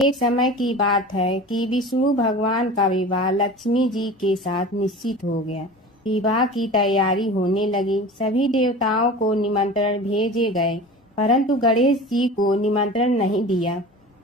एक समय की बात है कि विष्णु भगवान का विवाह लक्ष्मी जी के साथ निश्चित हो गया। विवाह की तैयारी होने लगी। सभी देवताओं को निमंत्रण भेजे गए, परंतु गणेश जी को निमंत्रण नहीं दिया।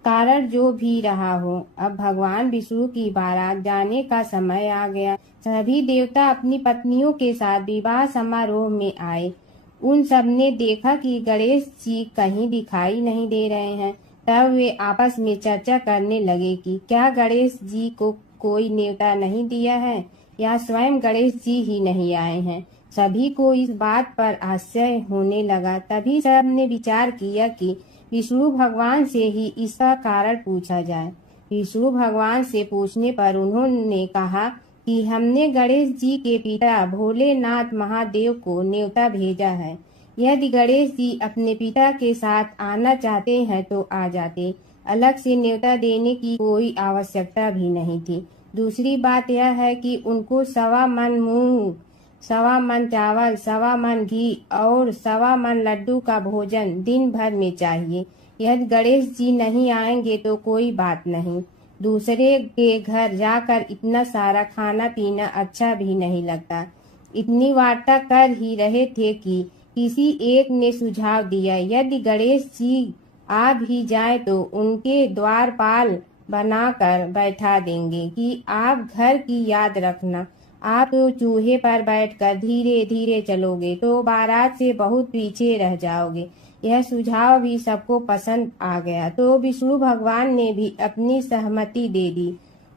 कारण जो भी रहा हो, अब भगवान विष्णु की बारात जाने का समय आ गया। सभी देवता अपनी पत्नियों के साथ विवाह समारोह में आए। उन सब ने देखा कि गणेश जी कहीं दिखाई नहीं दे रहे हैं। तब वे आपस में चर्चा करने लगे कि क्या गणेश जी को कोई न्योता नहीं दिया है या स्वयं गणेश जी ही नहीं आए हैं। सभी को इस बात पर आश्चर्य होने लगा। तभी सब ने विचार किया कि विष्णु भगवान से ही इसका कारण पूछा जाए। विष्णु भगवान से पूछने पर उन्होंने कहा कि हमने गणेश जी के पिता भोलेनाथ महादेव को न्योता भेजा है। यदि गणेश जी अपने पिता के साथ आना चाहते हैं तो आ जाते। अलग से न्योता देने की कोई आवश्यकता भी नहीं थी। दूसरी बात यह है कि उनको 1.25 मन मूंग, 1.25 मन चावल, 1.25 मन घी और 1.25 मन लड्डू का भोजन दिन भर में चाहिए। यदि गणेश जी नहीं आएंगे तो कोई बात नहीं। दूसरे के घर जाकर इतना सारा खाना पीना अच्छा भी नहीं लगता। इतनी वार्ता कर ही रहे थे कि किसी एक ने सुझाव दिया, यदि गणेश जी आ भी जाए तो उनके द्वारपाल बनाकर बैठा देंगे कि आप घर की याद रखना। आप तो चूहे पर बैठकर धीरे धीरे चलोगे तो बारात से बहुत पीछे रह जाओगे। यह सुझाव भी सबको पसंद आ गया तो विष्णु भगवान ने भी अपनी सहमति दे दी।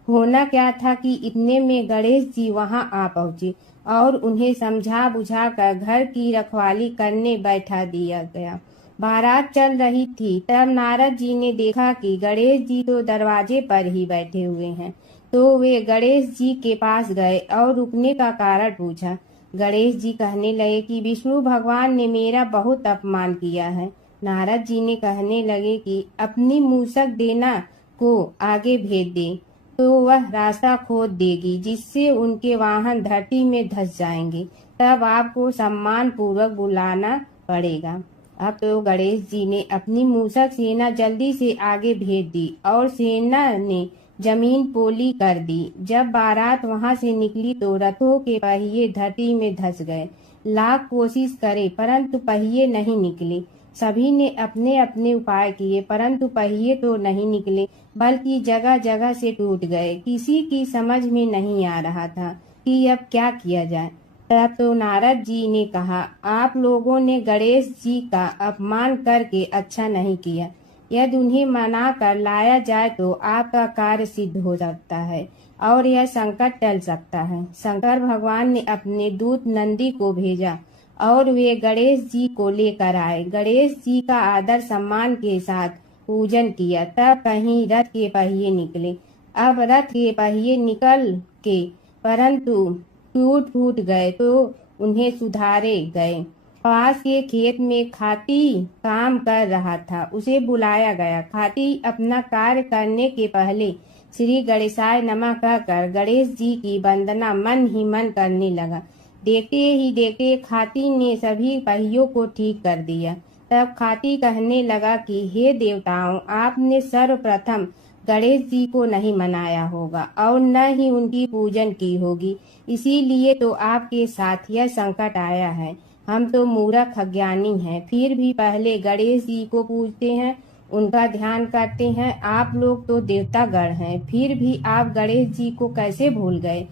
होना क्या था कि इतने में गणेश जी वहां आ पहुंचे और उन्हें समझा बुझाकर घर की रखवाली करने बैठा दिया गया। बारात चल रही थी, तब नारद जी ने देखा कि गणेश जी तो दरवाजे पर ही बैठे हुए हैं। तो वे गणेश जी के पास गए और रुकने का कारण पूछा। गणेश जी कहने लगे कि विष्णु भगवान ने मेरा बहुत अपमान किया है। नारद जी ने कहने लगे कि अपनी मूसक देना को आगे भेज दे तो वह रास्ता खोद देगी, जिससे उनके वाहन धरती में धंस जाएंगे। तब आपको सम्मान पूर्वक बुलाना पड़ेगा। अब तो गणेश जी ने अपनी मूसक सेना जल्दी से आगे भेज दी और सेना ने जमीन पोली कर दी। जब बारात वहां से निकली तो रथों के पहिए धरती में धंस गए। लाख कोशिश करे परंतु पहिए नहीं निकले। सभी ने अपने अपने उपाय किए परंतु पहिए तो नहीं निकले, बल्कि जगह जगह से टूट गए। किसी की समझ में नहीं आ रहा था कि अब क्या किया जाए। तब तो नारद जी ने कहा, आप लोगों ने गणेश जी का अपमान करके अच्छा नहीं किया। यदि उन्हें मना कर लाया जाए तो आपका कार्य सिद्ध हो सकता है और यह संकट टल सकता है। शंकर भगवान ने अपने दूत नंदी को भेजा और वे गणेश जी को लेकर आए। गणेश जी का आदर सम्मान के साथ पूजन किया। तब कहीं रथ के पहिए निकले। अब रथ के पहिए निकल के परंतु टूट फूट गए तो उन्हें सुधारे गए। पास के खेत में खाती काम कर रहा था, उसे बुलाया गया। खाती अपना कार्य करने के पहले श्री गणेशाय नमः कहकर गणेश जी की वंदना मन ही मन करने लगा। देखते ही देखते खाती ने सभी पहियों को ठीक कर दिया। तब खाती कहने लगा कि हे देवताओं, आपने सर्वप्रथम गणेश जी को नहीं मनाया होगा और न ही उनकी पूजन की होगी, इसीलिए तो आपके साथ यह संकट आया है। हम तो मूर्ख अज्ञानी हैं, फिर भी पहले गणेश जी को पूजते हैं, उनका ध्यान करते हैं। आप लोग तो देवतागण हैं, फिर भी आप गणेश जी को कैसे भूल गए।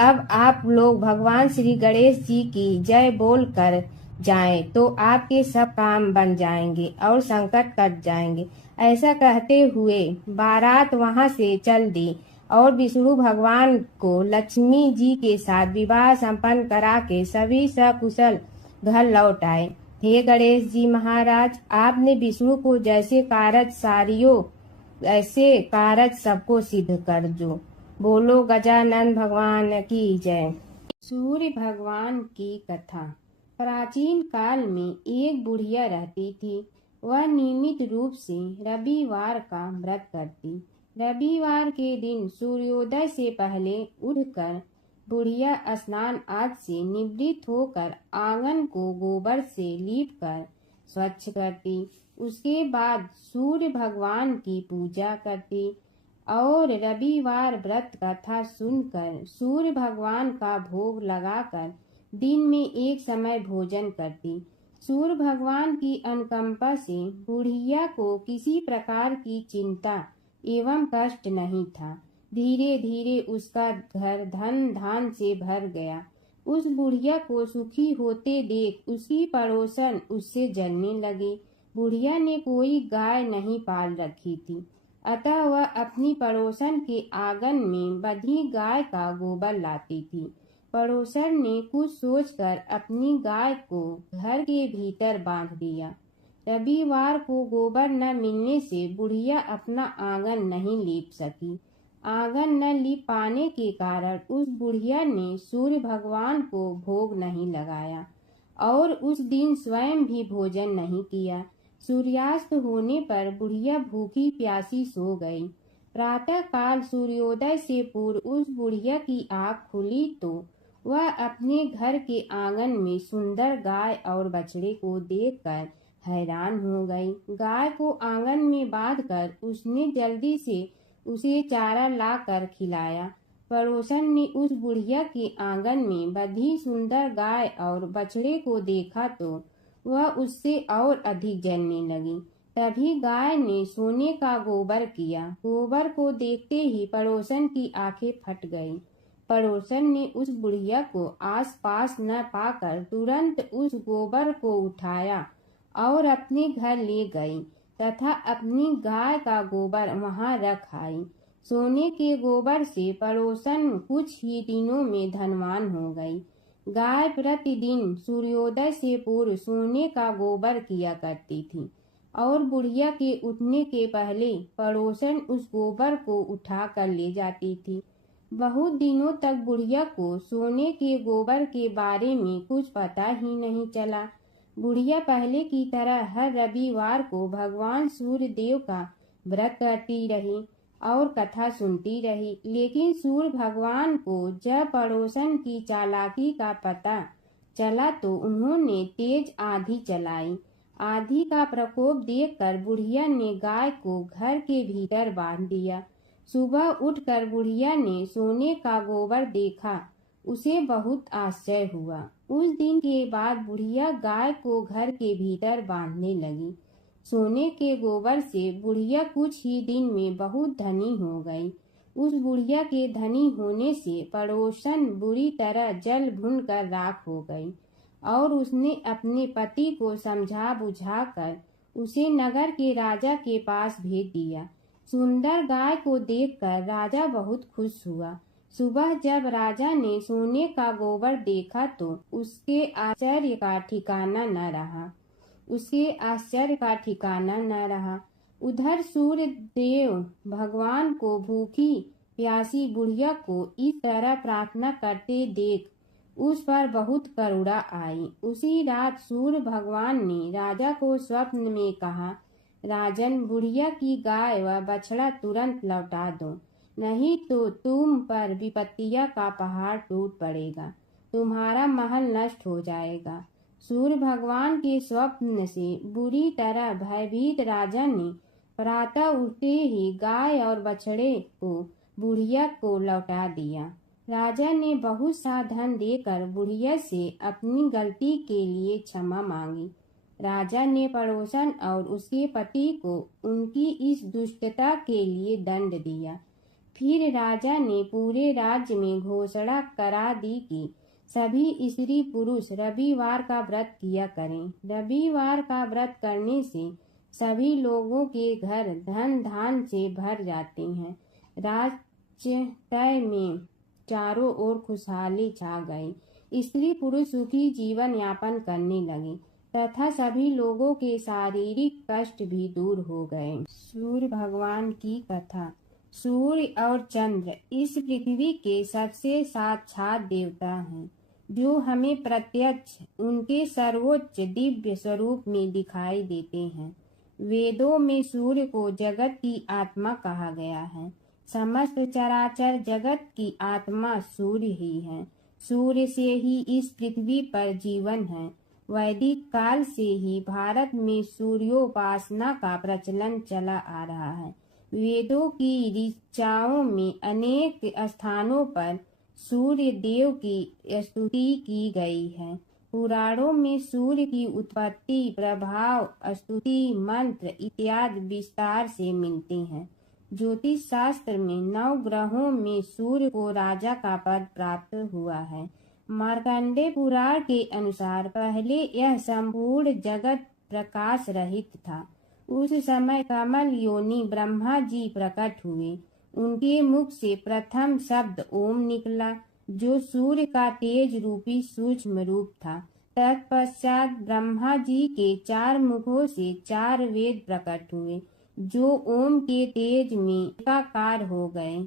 अब आप लोग भगवान श्री गणेश जी की जय बोल कर जाएं तो आपके सब काम बन जाएंगे और संकट कट जाएंगे। ऐसा कहते हुए बारात वहां से चल दी और विष्णु भगवान को लक्ष्मी जी के साथ विवाह संपन्न करा के सभी सकुशल घर लौट आए। हे गणेश जी महाराज, आपने विष्णु को जैसे कारज सारियो ऐसे कारज सबको सिद्ध कर जो। बोलो गजानन भगवान की जय। सूर्य भगवान की कथा। प्राचीन काल में एक बुढ़िया रहती थी। वह नियमित रूप से रविवार का व्रत करती। रविवार के दिन सूर्योदय से पहले उठकर बुढ़िया स्नान आदि से निवृत्त होकर आंगन को गोबर से लीपकर स्वच्छ करती। उसके बाद सूर्य भगवान की पूजा करती और रविवार व्रत कथा सुनकर सूर्य भगवान का भोग लगाकर दिन में एक समय भोजन करती। सूर्य भगवान की अनुकंपा से बुढ़िया को किसी प्रकार की चिंता एवं कष्ट नहीं था। धीरे धीरे उसका घर धन धान से भर गया। उस बुढ़िया को सुखी होते देख उसकी पड़ोसन उससे जलने लगी। बुढ़िया ने कोई गाय नहीं पाल रखी थी, अतः वह अपनी पड़ोसन के आंगन में बंधी गाय का गोबर लाती थी। पड़ोसन ने कुछ सोचकर अपनी गाय को घर के भीतर बांध दिया। रविवार को गोबर न मिलने से बुढ़िया अपना आंगन नहीं लीप सकी। आंगन न लीप पाने के कारण उस बुढ़िया ने सूर्य भगवान को भोग नहीं लगाया और उस दिन स्वयं भी भोजन नहीं किया। सूर्यास्त होने पर बुढ़िया भूखी प्यासी सो गई। प्रातः काल सूर्योदय से पूर्व उस बुढ़िया की आँख खुली तो वह अपने घर के आंगन में सुंदर गाय और बछड़े को देखकर हैरान हो गई। गाय को आंगन में बांधकर उसने जल्दी से उसे चारा लाकर खिलाया। पड़ोसन ने उस बुढ़िया के आंगन में बंधी सुंदर गाय और बछड़े को देखा तो वह उससे और अधिक जलने लगी। तभी गाय ने सोने का गोबर किया। गोबर को देखते ही पड़ोसन की आंखें फट गईं। पड़ोसन ने उस बुढ़िया को आसपास न पाकर तुरंत उस गोबर को उठाया और अपने घर ले गई तथा अपनी गाय का गोबर वहां रख आई। सोने के गोबर से पड़ोसन कुछ ही दिनों में धनवान हो गई। गाय प्रतिदिन सूर्योदय से पूर्व सोने का गोबर किया करती थी और बुढ़िया के उठने के पहले पड़ोसन उस गोबर को उठा कर ले जाती थी। बहुत दिनों तक बुढ़िया को सोने के गोबर के बारे में कुछ पता ही नहीं चला। बुढ़िया पहले की तरह हर रविवार को भगवान सूर्य देव का व्रत करती रही और कथा सुनती रही। लेकिन सूर्य भगवान को जब पड़ोसन की चालाकी का पता चला तो उन्होंने तेज आंधी चलाई। आंधी का प्रकोप देखकर बुढ़िया ने गाय को घर के भीतर बांध दिया। सुबह उठकर बुढ़िया ने सोने का गोबर देखा। उसे बहुत आश्चर्य हुआ। उस दिन के बाद बुढ़िया गाय को घर के भीतर बांधने लगी। सोने के गोबर से बुढ़िया कुछ ही दिन में बहुत धनी हो गई। उस बुढ़िया के धनी होने से पड़ोसन बुरी तरह जल भुन कर राख हो गई और उसने अपने पति को समझा बुझाकर उसे नगर के राजा के पास भेज दिया। सुंदर गाय को देखकर राजा बहुत खुश हुआ। सुबह जब राजा ने सोने का गोबर देखा तो उसके आश्चर्य का ठिकाना न रहा। उधर सूर्य देव भगवान को भूखी प्यासी बुढ़िया को इस तरह प्रार्थना करते देख उस पर बहुत करुणा आई। उसी रात सूर्य भगवान ने राजा को स्वप्न में कहा, राजन, बुढ़िया की गाय व बछड़ा तुरंत लौटा दो, नहीं तो तुम पर विपत्तियां का पहाड़ टूट पड़ेगा, तुम्हारा महल नष्ट हो जाएगा। सूर्य भगवान के स्वप्न से बुरी तरह भयभीत राजा ने प्रातः उठते ही गाय और बछड़े को बुढ़िया को लौटा दिया। राजा ने बहुत सा धन देकर बुढ़िया से अपनी गलती के लिए क्षमा मांगी। राजा ने पड़ोसन और उसके पति को उनकी इस दुष्टता के लिए दंड दिया। फिर राजा ने पूरे राज्य में घोषणा करा दी कि सभी स्त्री पुरुष रविवार का व्रत किया करें। रविवार का व्रत करने से सभी लोगों के घर धन धान से भर जाते हैं। राज्य तय में चारों ओर खुशहाली छा गई। स्त्री पुरुष सुखी जीवन यापन करने लगे तथा सभी लोगों के शारीरिक कष्ट भी दूर हो गए। सूर्य भगवान की कथा। सूर्य और चंद्र इस पृथ्वी के सबसे साक्षात देवता हैं, जो हमें प्रत्यक्ष उनके सर्वोच्च दिव्य स्वरूप में दिखाई देते हैं। वेदों में सूर्य को जगत की आत्मा कहा गया है। समस्त चराचर जगत की आत्मा सूर्य ही है। सूर्य से ही इस पृथ्वी पर जीवन है। वैदिक काल से ही भारत में सूर्योपासना का प्रचलन चला आ रहा है। वेदों की ऋचाओं में अनेक स्थानों पर सूर्य देव की स्तुति की गई है। पुराणों में सूर्य की उत्पत्ति, प्रभाव, स्तुति, मंत्र इत्यादि विस्तार से मिलते हैं। ज्योतिष शास्त्र में 9 ग्रहों में सूर्य को राजा का पद प्राप्त हुआ है। मार्कंडेय पुराण के अनुसार पहले यह संपूर्ण जगत प्रकाश रहित था। उस समय कमल योनि ब्रह्मा जी प्रकट हुए। उनके मुख से प्रथम शब्द ओम निकला, जो सूर्य का तेज रूपी सूक्ष्म रूप था। तत्पश्चात ब्रह्मा जी के 4 मुखों से 4 वेद प्रकट हुए, जो ओम के तेज में एकाकार हो गए।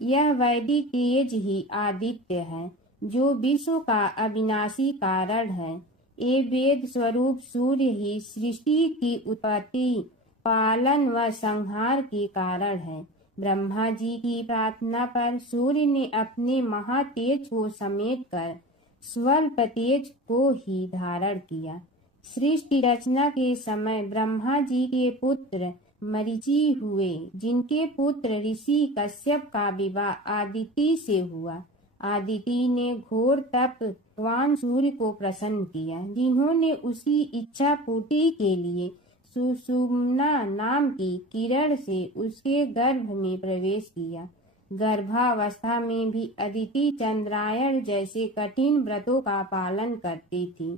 यह वैदिक तेज ही आदित्य है, जो विश्व का अविनाशी कारण है। ये वेद स्वरूप सूर्य ही सृष्टि की उत्पत्ति, पालन व संहार के कारण है। ब्रह्मा जी की प्रार्थना पर सूर्य ने अपने महातेज को समेटकर स्वल्प तेज को ही धारण किया। सृष्टि रचना के समय ब्रह्मा जी के पुत्र मरीचि हुए, जिनके पुत्र ऋषि कश्यप का विवाह आदिति से हुआ। आदिति ने घोर तप भगवान सूर्य को प्रसन्न किया, जिन्होंने उसकी इच्छा पूर्ति के लिए सुषुम्ना नाम की किरण से उसके गर्भ में प्रवेश किया। गर्भावस्था में भी अदिति चंद्रायण जैसे कठिन व्रतों का पालन करती थी।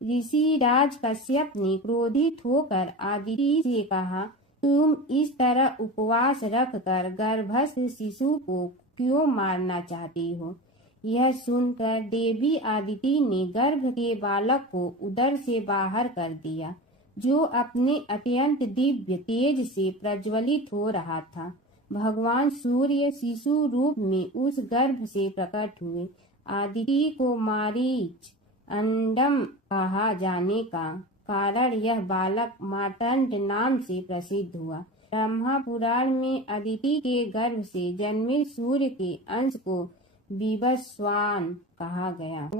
ऋषि राज कश्यप ने क्रोधित होकर आदिति से कहा, तुम इस तरह उपवास रखकर गर्भस्थ शिशु को क्यों मारना चाहती हो? यह सुनकर देवी आदिति ने गर्भ के बालक को उदर से बाहर कर दिया, जो अपने अत्यंत दिव्य तेज से प्रज्वलित हो रहा था। भगवान सूर्य शिशु रूप में उस गर्भ से प्रकट हुए। आदिति को मारीच अंडम कहा जाने का कारण यह बालक मार्तंड नाम से प्रसिद्ध हुआ। ब्रह्मा पुराण में अदिति के गर्भ से जन्मे सूर्य के अंश को विवस्वान कहा गया।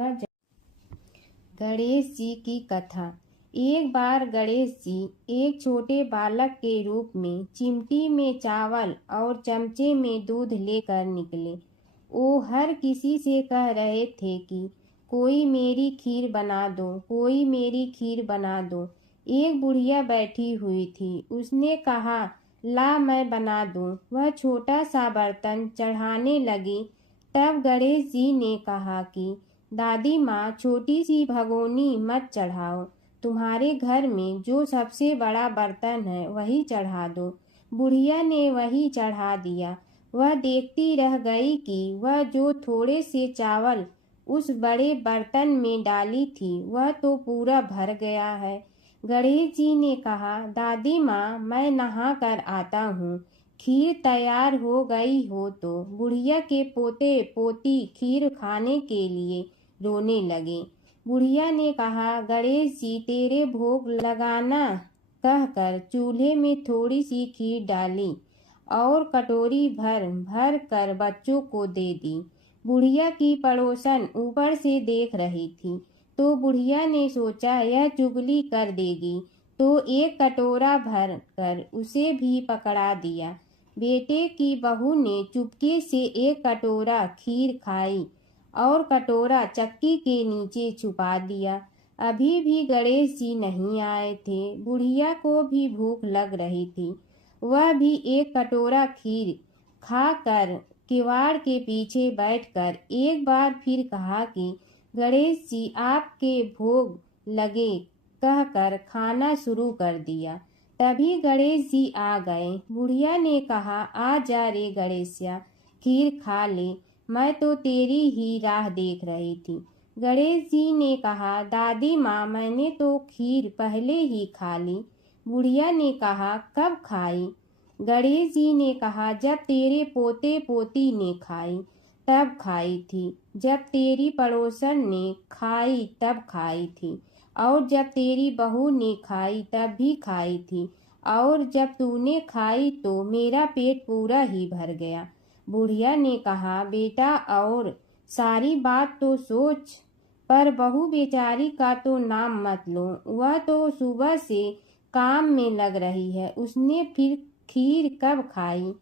गणेश जी की कथा। एक बार गणेश जी एक छोटे बालक के रूप में चिमटी में चावल और चमचे में दूध लेकर निकले। वो हर किसी से कह रहे थे कि कोई मेरी खीर बना दो, कोई मेरी खीर बना दो। एक बुढ़िया बैठी हुई थी। उसने कहा, ला मैं बना दूं। वह छोटा सा बर्तन चढ़ाने लगी। तब गणेश जी ने कहा कि दादी माँ, छोटी सी भगोनी मत चढ़ाओ। तुम्हारे घर में जो सबसे बड़ा बर्तन है वही चढ़ा दो। बुढ़िया ने वही चढ़ा दिया। वह देखती रह गई कि वह जो थोड़े से चावल उस बड़े बर्तन में डाली थी, वह तो पूरा भर गया है। गणेश जी ने कहा, दादी माँ, मैं नहा कर आता हूँ। खीर तैयार हो गई हो तो बुढ़िया के पोते पोती खीर खाने के लिए रोने लगे। बुढ़िया ने कहा, गणेश जी, तेरे भोग लगाना कहकर चूल्हे में थोड़ी सी खीर डाली और कटोरी भर भर कर बच्चों को दे दी। बुढ़िया की पड़ोसन ऊपर से देख रही थी, तो बुढ़िया ने सोचा यह चुगली कर देगी, तो एक कटोरा भर कर उसे भी पकड़ा दिया। बेटे की बहू ने चुपके से एक कटोरा खीर खाई और कटोरा चक्की के नीचे छुपा दिया। अभी भी गणेश जी नहीं आए थे। बुढ़िया को भी भूख लग रही थी। वह भी एक कटोरा खीर खाकर किवाड़ के पीछे बैठकर एक बार फिर कहा कि गणेश जी, आपके भोग लगे कहकर खाना शुरू कर दिया। तभी गणेश जी आ गए। बुढ़िया ने कहा, आ जा रे गणेशिया, खीर खा ले, मैं तो तेरी ही राह देख रही थी। गणेश जी ने कहा, दादी माँ, मैंने तो खीर पहले ही खा ली। बुढ़िया ने कहा, कब खाई? गणेश जी ने कहा, जब तेरे पोते पोती ने खाई तब खाई थी, जब तेरी पड़ोसन ने खाई तब खाई थी, और जब तेरी बहू ने खाई तब भी खाई थी, और जब तूने खाई तो मेरा पेट पूरा ही भर गया। बुढ़िया ने कहा, बेटा, और सारी बात तो सोच। पर बहू बेचारी का तो नाम मत लो, वह तो सुबह से काम में लग रही है, उसने फिर खीर कब खाई।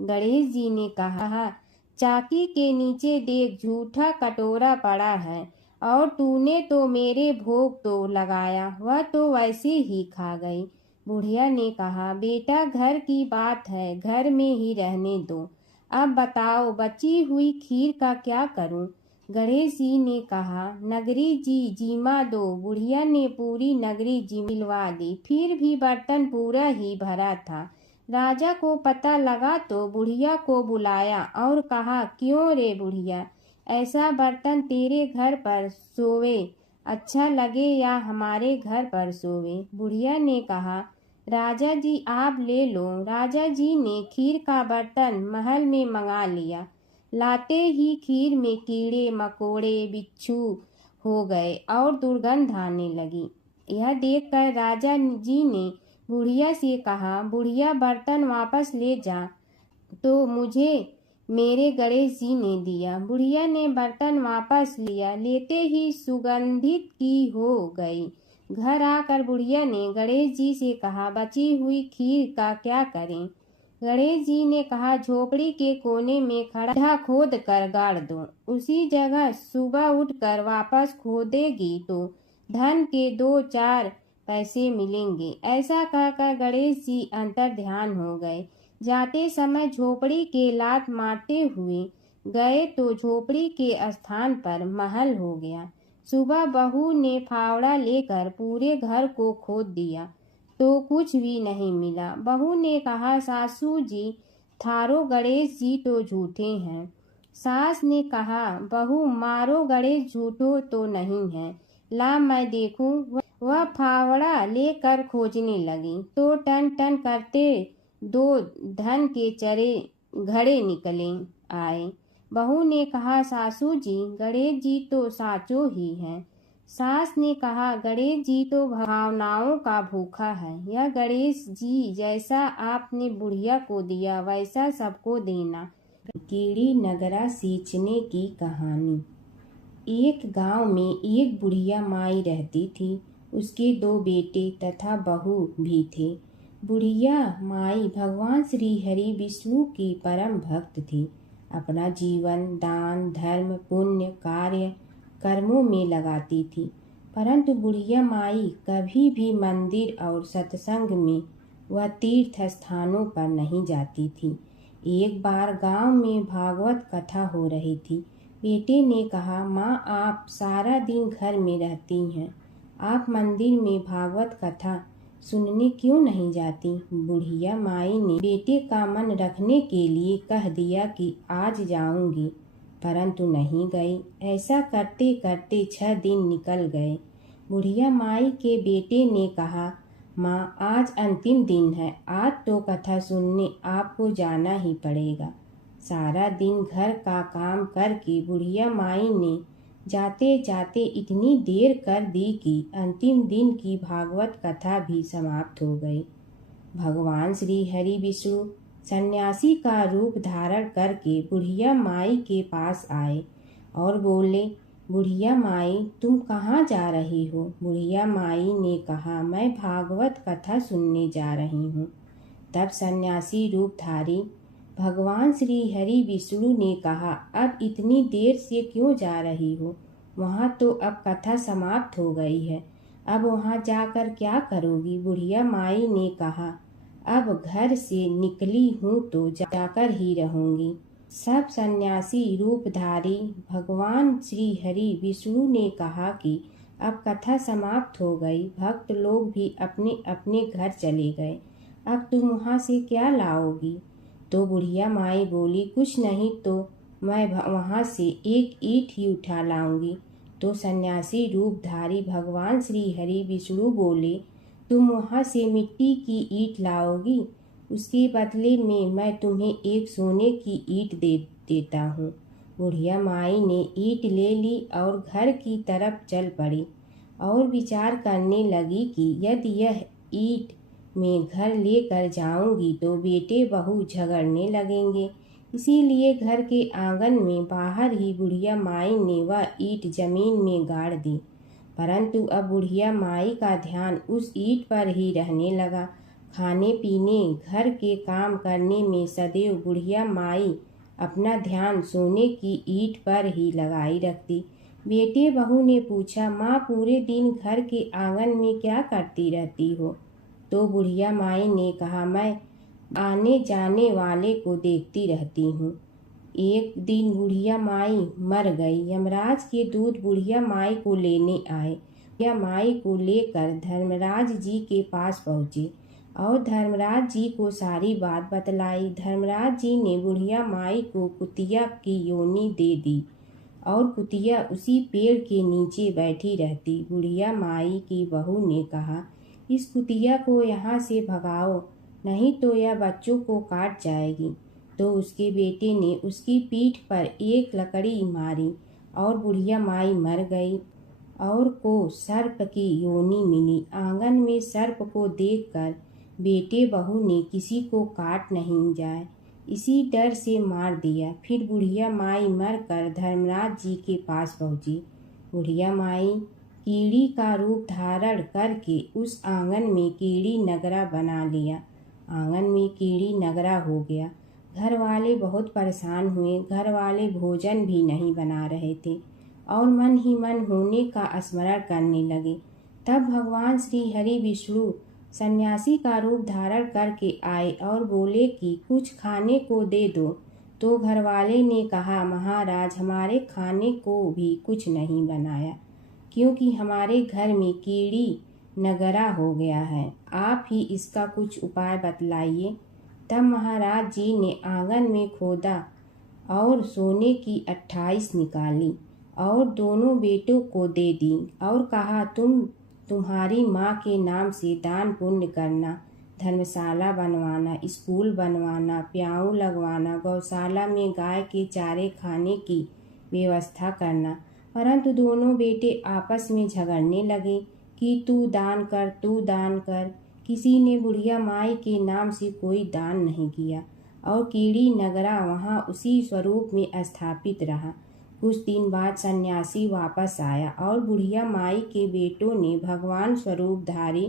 गणेश जी ने कहा, चाकी के नीचे देख झूठा कटोरा पड़ा है, और तूने तो मेरे भोग तो लगाया, वह तो वैसे ही खा गई। बुढ़िया ने कहा, बेटा घर की बात है, घर में ही रहने दो। अब बताओ बची हुई खीर का क्या करूं। गणेश जी ने कहा, नगरी जी जीमा दो। बुढ़िया ने पूरी नगरी जिलवा दी, फिर भी बर्तन पूरा ही भरा था। राजा को पता लगा तो बुढ़िया को बुलाया और कहा, क्यों रे बुढ़िया, ऐसा बर्तन तेरे घर पर सोवे अच्छा लगे या हमारे घर पर सोवे। बुढ़िया ने कहा, राजा जी आप ले लो। राजा जी ने खीर का बर्तन महल में मंगा लिया। लाते ही खीर में कीड़े मकोड़े बिच्छू हो गए और दुर्गंध आने लगी। यह देखकर राजा जी ने बुढ़िया से कहा, बुढ़िया बर्तन वापस ले जा। तो मुझे मेरे गणेश जी ने दिया। बुढ़िया ने बर्तन वापस लिया, लेते ही सुगंधित की हो गई। घर आकर बुढ़िया ने गणेश जी से कहा, बची हुई खीर का क्या करें। गणेश जी ने कहा, झोपड़ी के कोने में खड्डा खोद कर गाड़ दो, उसी जगह सुबह उठकर वापस खोदेगी तो धन के 2-4 पैसे मिलेंगे। ऐसा कहकर गणेश जी अंतर ध्यान हो गए। जाते समय झोपड़ी के लात मारते हुए गए तो झोपड़ी के स्थान पर महल हो गया। सुबह बहू ने फावड़ा लेकर पूरे घर को खोद दिया तो कुछ भी नहीं मिला। बहू ने कहा, सासू जी थारो गणेश जी तो झूठे हैं। सास ने कहा, बहू मारो गणेश झूठो तो नहीं है, ला मैं देखूं। वह फावड़ा लेकर खोजने लगी तो टन टन करते 2 धन के चरे घड़े निकले आए। बहू ने कहा, सासू जी गणेश जी तो साचो ही हैं। सास ने कहा, गणेश जी तो भावनाओं का भूखा है। यह गणेश जी जैसा आपने बुढ़िया को दिया वैसा सबको देना। कीड़ी नगरा सींचने की कहानी। एक गांव में एक बुढ़िया माई रहती थी। उसके 2 बेटे तथा बहू भी थे। बुढ़िया माई भगवान श्री हरि विष्णु की परम भक्त थी। अपना जीवन दान धर्म पुण्य कार्य कर्मों में लगाती थी, परंतु बुढ़िया माई कभी भी मंदिर और सत्संग में व तीर्थ स्थानों पर नहीं जाती थी। एक बार गांव में भागवत कथा हो रही थी। बेटे ने कहा, माँ आप सारा दिन घर में रहती हैं, आप मंदिर में भागवत कथा सुनने क्यों नहीं जाती। बुढ़िया माई ने बेटे का मन रखने के लिए कह दिया कि आज जाऊंगी, परंतु नहीं गई। ऐसा करते करते 6 दिन निकल गए। बुढ़िया माई के बेटे ने कहा, माँ आज अंतिम दिन है, आज तो कथा सुनने आपको जाना ही पड़ेगा। सारा दिन घर का काम करके बुढ़िया माई ने जाते जाते इतनी देर कर दी कि अंतिम दिन की भागवत कथा भी समाप्त हो गई। भगवान श्री हरि विष्णु सन्यासी का रूप धारण करके बुढ़िया माई के पास आए और बोले, बुढ़िया माई तुम कहाँ जा रही हो। बुढ़िया माई ने कहा, मैं भागवत कथा सुनने जा रही हूँ। तब सन्यासी रूपधारी भगवान श्री हरि विष्णु ने कहा, अब इतनी देर से क्यों जा रही हो, वहाँ तो अब कथा समाप्त हो गई है, अब वहाँ जाकर क्या करोगी। बुढ़िया माई ने कहा, अब घर से निकली हूँ तो जाकर ही रहूंगी। सब सन्यासी रूपधारी भगवान श्री हरि विष्णु ने कहा कि अब कथा समाप्त हो गई, भक्त लोग भी अपने अपने घर चले गए, अब तुम वहाँ से क्या लाओगी। तो बुढ़िया माई बोली, कुछ नहीं तो मैं वहाँ से एक ईंट ही उठा लाऊंगी। तो सन्यासी रूपधारी भगवान श्री हरि विष्णु बोले, तुम वहाँ से मिट्टी की ईंट लाओगी, उसके बदले में मैं तुम्हें एक सोने की ईंट देता हूँ। बुढ़िया माई ने ईंट ले ली और घर की तरफ चल पड़ी और विचार करने लगी कि यदि यह ईंट मैं घर लेकर जाऊंगी तो बेटे बहू झगड़ने लगेंगे इसीलिए घर के आंगन में बाहर ही बुढ़िया माई ने वह ईंट जमीन में गाड़ दी। परंतु अब बुढ़िया माई का ध्यान उस ईंट पर ही रहने लगा। खाने पीने घर के काम करने में सदैव बुढ़िया माई अपना ध्यान सोने की ईंट पर ही लगाई रखती। बेटे बहू ने पूछा, माँ पूरे दिन घर के आंगन में क्या करती रहती हो? तो बुढ़िया माई ने कहा, मैं आने जाने वाले को देखती रहती हूँ। एक दिन बुढ़िया माई मर गई। यमराज के दूत बुढ़िया माई को लेने आए। बुढ़िया माई को लेकर धर्मराज जी के पास पहुँचे और धर्मराज जी को सारी बात बतलाई। धर्मराज जी ने बुढ़िया माई को कुतिया की योनि दे दी और कुतिया उसी पेड़ के नीचे बैठी रहती। बुढ़िया माई की बहू ने कहा, इस कुतिया को यहाँ से भगाओ, नहीं तो यह बच्चों को काट जाएगी। तो उसके बेटे ने उसकी पीठ पर एक लकड़ी मारी और बुढ़िया माई मर गई और को सर्प की योनि मिली। आंगन में सर्प को देखकर बेटे बहू ने किसी को काट नहीं जाए इसी डर से मार दिया। फिर बुढ़िया माई मरकर धर्मराज जी के पास पहुंची। बुढ़िया माई कीड़ी का रूप धारण करके उस आंगन में कीड़ी नगरा बना लिया। आंगन में कीड़ी नगरा हो गया। घर वाले बहुत परेशान हुए। घर वाले भोजन भी नहीं बना रहे थे और मन ही मन होने का स्मरण करने लगे। तब भगवान श्री हरि विष्णु सन्यासी का रूप धारण करके आए और बोले कि कुछ खाने को दे दो। तो घरवाले ने कहा, महाराज हमारे खाने को भी कुछ नहीं बनाया क्योंकि हमारे घर में कीड़ी नगरा हो गया है। आप ही इसका कुछ उपाय बतलाइए। तब महाराज जी ने आंगन में खोदा और सोने की 28 निकाली और दोनों बेटों को दे दी और कहा, तुम्हारी माँ के नाम से दान पुण्य करना, धर्मशाला बनवाना, स्कूल बनवाना, प्याऊ लगवाना, गौशाला में गाय के चारे खाने की व्यवस्था करना। परंतु दोनों बेटे आपस में झगड़ने लगे कि तू दान कर, तू दान कर। किसी ने बुढ़िया माई के नाम से कोई दान नहीं किया और कीड़ी नगरा वहाँ उसी स्वरूप में स्थापित रहा। कुछ दिन बाद सन्यासी वापस आया और बुढ़िया माई के बेटों ने भगवान स्वरूपधारी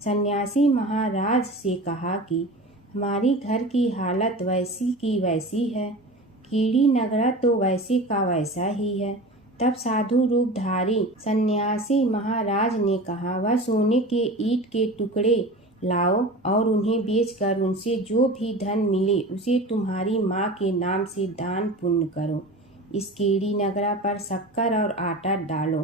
सन्यासी महाराज से कहा कि हमारी घर की हालत वैसी की वैसी है, कीड़ी नगरा तो वैसे का वैसा ही है। तब साधु रूपधारी सन्यासी महाराज ने कहा, वह सोने के ईंट के टुकड़े लाओ और उन्हें बेचकर उनसे जो भी धन मिले उसे तुम्हारी माँ के नाम से दान पुण्य करो। इस कीड़ी नगरा पर शक्कर और आटा डालो।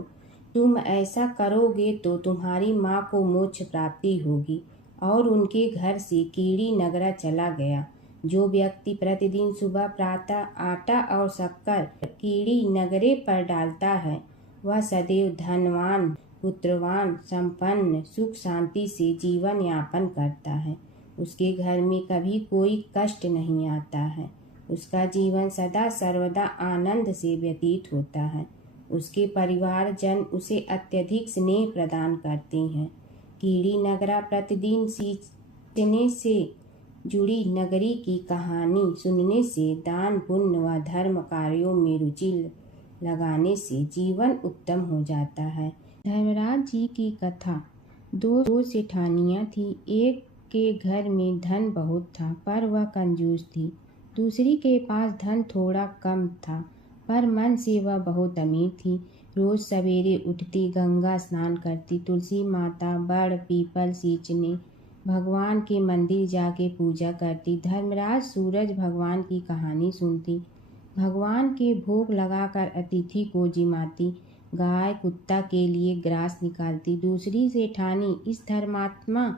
तुम ऐसा करोगे तो तुम्हारी माँ को मोक्ष प्राप्ति होगी। और उनके घर से कीड़ी नगरा चला गया। जो व्यक्ति प्रतिदिन सुबह प्रातः आटा और शक्कर कीड़ी नगरे पर डालता है वह सदैव धनवान, पुत्रवान, संपन्न, सुख शांति से जीवन यापन करता है। उसके घर में कभी कोई कष्ट नहीं आता है। उसका जीवन सदा सर्वदा आनंद से व्यतीत होता है। उसके परिवारजन उसे अत्यधिक स्नेह प्रदान करते हैं। कीड़ी नगरा प्रतिदिन सींचने से जुड़ी नगरी की कहानी सुनने से, दान पुण्य व धर्म कार्यों में रुचि लगाने से जीवन उत्तम हो जाता है। धर्मराज जी की कथा। दो सेठानियाँ थी। एक के घर में धन बहुत था पर वह कंजूस थी। दूसरी के पास धन थोड़ा कम था पर मन से वह बहुत अमीर थी। रोज सवेरे उठती, गंगा स्नान करती, तुलसी माता, बड़ पीपल सींचने, भगवान के मंदिर जाके पूजा करती। धर्मराज सूरज भगवान की कहानी सुनती, भगवान के भोग लगाकर अतिथि को जिमाती, गाय कुत्ता के लिए ग्रास निकालती। दूसरी सेठानी इस धर्मात्मा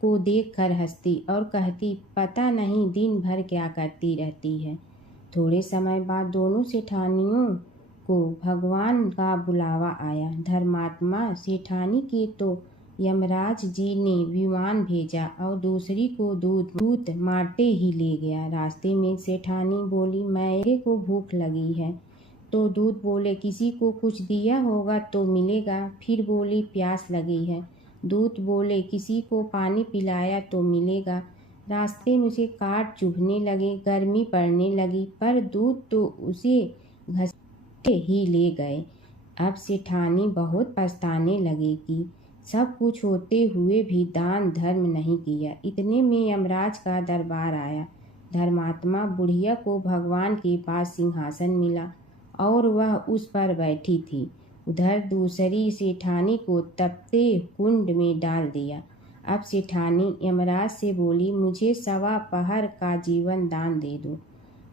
को देखकर हंसती और कहती, पता नहीं दिन भर क्या करती रहती है। थोड़े समय बाद दोनों सेठानियों को भगवान का बुलावा आया। धर्मात्मा सेठानी के तो यमराज जी ने विमान भेजा और दूसरी को दूत मारते ही ले गया। रास्ते में सेठानी बोली, मेरे को भूख लगी है। तो दूत बोले, किसी को कुछ दिया होगा तो मिलेगा। फिर बोली, प्यास लगी है। दूत बोले, किसी को पानी पिलाया तो मिलेगा। रास्ते में उसे काट चुभने लगे, गर्मी पड़ने लगी, पर दूत तो उसे घसीटे ही ले गए। अब सेठानी बहुत पछताने लगी कि सब कुछ होते हुए भी दान धर्म नहीं किया। इतने में यमराज का दरबार आया। धर्मात्मा बुढ़िया को भगवान के पास सिंहासन मिला और वह उस पर बैठी थी। उधर दूसरी सेठानी को तपते कुंड में डाल दिया। अब सेठानी यमराज से बोली, मुझे 1.25 पहर का जीवन दान दे दो,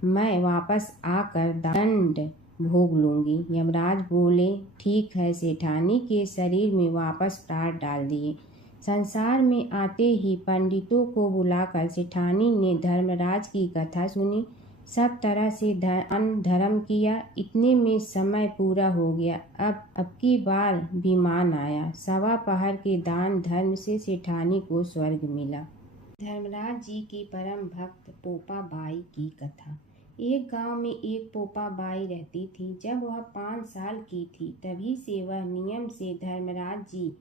मैं वापस आकर दंड भोग लूंगी। यमराज बोले, ठीक है। सेठानी के शरीर में वापस प्राण डाल दिए। संसार में आते ही पंडितों को बुलाकर सेठानी ने धर्मराज की कथा सुनी, सब तरह से धर्म किया। इतने में समय पूरा हो गया। अब की बार विमान आया। 1.25 पहर के दान धर्म से सेठानी को स्वर्ग मिला। धर्मराज जी की परम भक्त पोपा बाई की कथा। एक गांव में एक पोपा बाई रहती थी। जब वह 5 साल की थी तभी से वह नियम से धर्मराज जी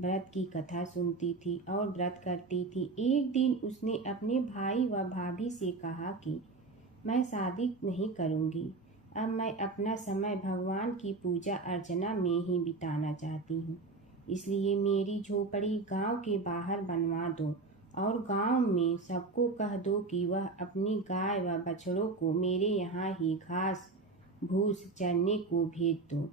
व्रत की कथा सुनती थी और व्रत करती थी। एक दिन उसने अपने भाई व भाभी से कहा कि मैं शादी नहीं करूंगी, अब मैं अपना समय भगवान की पूजा अर्चना में ही बिताना चाहती हूँ। इसलिए मेरी झोपड़ी गांव के बाहर बनवा दो और गांव में सबको कह दो कि वह अपनी गाय व बछड़ों को मेरे यहाँ ही घास भूस चरने को भेज दो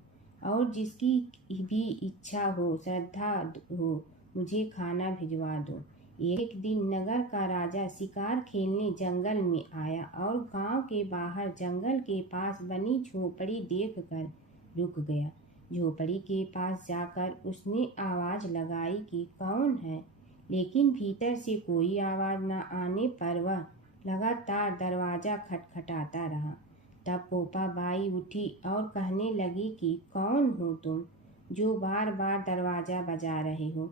और जिसकी भी इच्छा हो, श्रद्धा हो, मुझे खाना भिजवा दो। एक दिन नगर का राजा शिकार खेलने जंगल में आया और गांव के बाहर जंगल के पास बनी झोपड़ी देखकर रुक गया। झोपड़ी के पास जाकर उसने आवाज लगाई कि कौन है, लेकिन भीतर से कोई आवाज न आने पर वह लगातार दरवाजा खटखटाता रहा। तब पोपा बाई उठी और कहने लगी कि कौन हो तुम जो बार बार दरवाजा बजा रहे हो,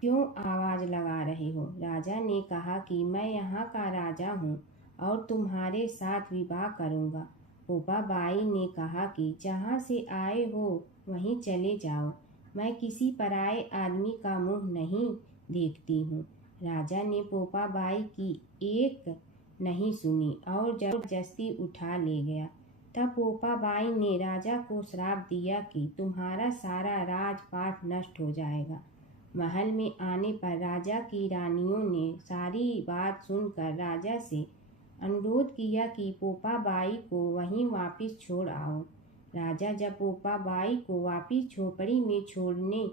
क्यों आवाज लगा रहे हो? राजा ने कहा कि मैं यहाँ का राजा हूँ और तुम्हारे साथ विवाह करूँगा। पोपा बाई ने कहा कि जहाँ से आए हो वहीं चले जाओ, मैं किसी पराये आदमी का मुंह नहीं देखती हूँ। राजा ने पोपा बाई की एक नहीं सुनी और जबरदस्ती उठा ले गया। तब पोपा बाई ने राजा को श्राप दिया कि तुम्हारा सारा राजपाट नष्ट हो जाएगा। महल में आने पर राजा की रानियों ने सारी बात सुनकर राजा से अनुरोध किया कि पोपा बाई को वहीं वापस छोड़ आओ। राजा जब पोपा बाई को वापस झोपड़ी में छोड़ने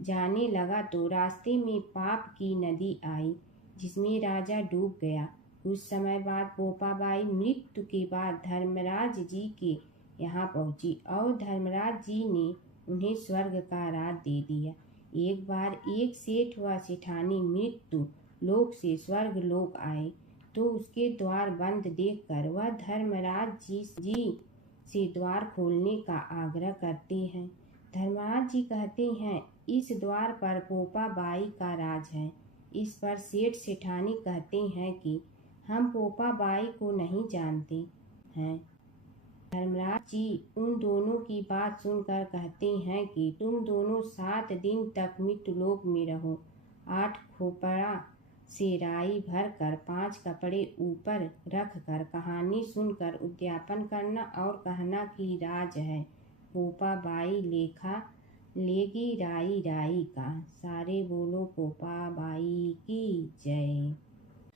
जाने लगा तो रास्ते में पाप की नदी आई जिसमें राजा डूब गया। कुछ समय बाद पोपा बाई मृत्यु के बाद धर्मराज जी के यहाँ पहुंची और धर्मराज जी ने उन्हें स्वर्ग का राज दे दिया। एक बार एक सेठ व सेठानी मृत्यु लोक से स्वर्ग लोक आए तो उसके द्वार बंद देखकर वह धर्मराज जी से द्वार खोलने का आग्रह करते हैं। धर्मराज जी कहते हैं, इस द्वार पर पोपा बाई का राज है। इस पर सेठ सेठानी कहते हैं कि हम पोपा बाई को नहीं जानते हैं। धर्मराज जी उन दोनों की बात सुनकर कहते हैं कि तुम दोनों 7 दिन तक मृत्युलोक में रहो। 8 खोपड़ा से राई भरकर 5 कपड़े ऊपर रखकर कहानी सुनकर उद्यापन करना और कहना कि राज है, पोपा बाई लेखा लेगी राई राई का। सारे बोलो पोपा बाई की जय।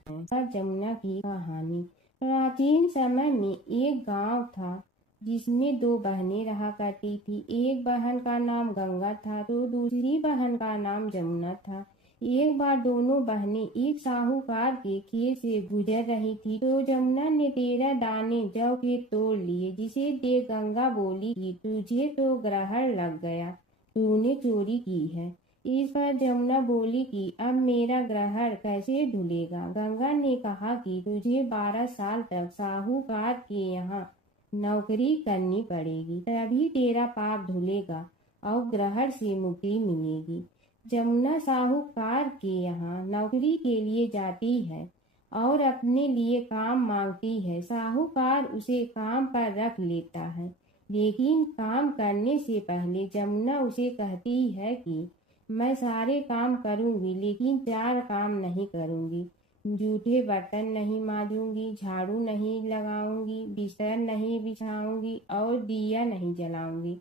जमुना की कहानी। प्राचीन समय में एक गांव था जिसमें 2 बहनें रहा करती थी। एक बहन का नाम गंगा था तो दूसरी बहन का नाम जमुना था। एक बार दोनों बहनें एक साहूकार के खेत से गुजर रही थी तो जमुना ने 13 दाने जौ के तोड़ लिए, जिसे देख गंगा बोली कि तुझे तो ग्रहण लग गया, तूने चोरी की है। इस पर जमुना बोली कि अब मेरा ग्रहण कैसे धुलेगा। गंगा ने कहा कि तुझे 12 साल तक साहूकार के यहाँ नौकरी करनी पड़ेगी, तभी तेरा पाप धुलेगा और ग्रहण से मुक्ति मिलेगी। जमुना साहूकार के यहाँ नौकरी के लिए जाती है और अपने लिए काम मांगती है। साहूकार उसे काम पर रख लेता है, लेकिन काम करने से पहले जमुना उसे कहती है कि मैं सारे काम करूंगी लेकिन 4 काम नहीं करूंगी। जूठे बर्तन नहीं मांजूंगी, झाड़ू नहीं लगाऊंगी, बिस्तर नहीं बिछाऊंगी और दिया नहीं जलाऊंगी।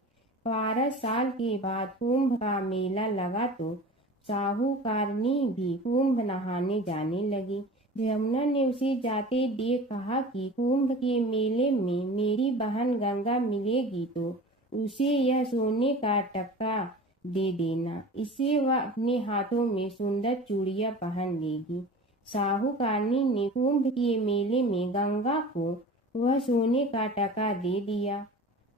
12 साल के बाद कुंभ का मेला लगा तो साहूकारनी भी कुंभ नहाने जाने लगी। यमुना ने उसे जाते देख कहा कि कुंभ के मेले में मेरी बहन गंगा मिलेगी तो उसे यह सोने का टक्का दे देना, इससे वह अपने हाथों में सुंदर चूड़ियां पहन लेगी। साहूकारनी ने कुंभ के मेले में गंगा को वह सोने का टका दे दिया।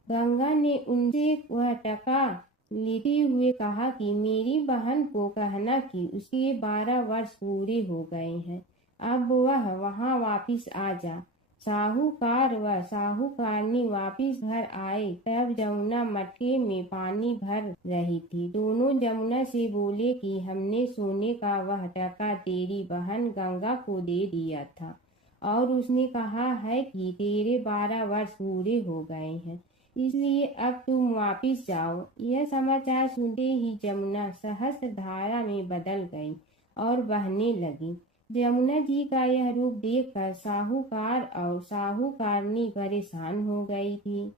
गंगा ने उनसे वह टका लेते हुए कहा कि मेरी बहन को कहना कि उसके 12 वर्ष पूरे हो गए हैं, अब वह वहां वापिस आ जा। साहूकार व साहूकारनी वापिस घर आए तब जमुना मटके में पानी भर रही थी। दोनों जमुना से बोले कि हमने सोने का वह टका तेरी बहन गंगा को दे दिया था और उसने कहा है कि तेरे 12 वर्ष पूरे हो गए हैं, इसलिए अब तुम वापिस जाओ। यह समाचार सुनते ही जमुना सहस्त्र धारा में बदल गई और बहने लगी। यमुना जी का यह रूप देखकर साहूकार और साहूकारनी परेशान हो गई थी।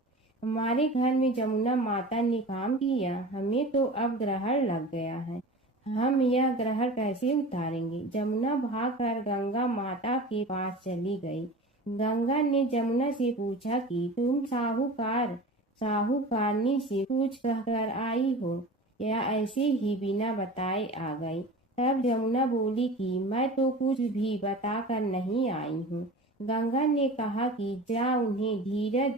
हमारे घर में जमुना माता ने काम किया, हमें तो अब ग्रहण लग गया है, हम यह ग्रहण कैसे उतारेंगे। जमुना भागकर गंगा माता के पास चली गई। गंगा ने जमुना से पूछा कि तुम साहूकारनी से कुछ कहकर आई हो या ऐसे ही बिना बताए आ गई। तब जमुना बोली कि मैं तो कुछ भी बताकर नहीं आई हूँ। गंगा ने कहा कि जा उन्हें धीरज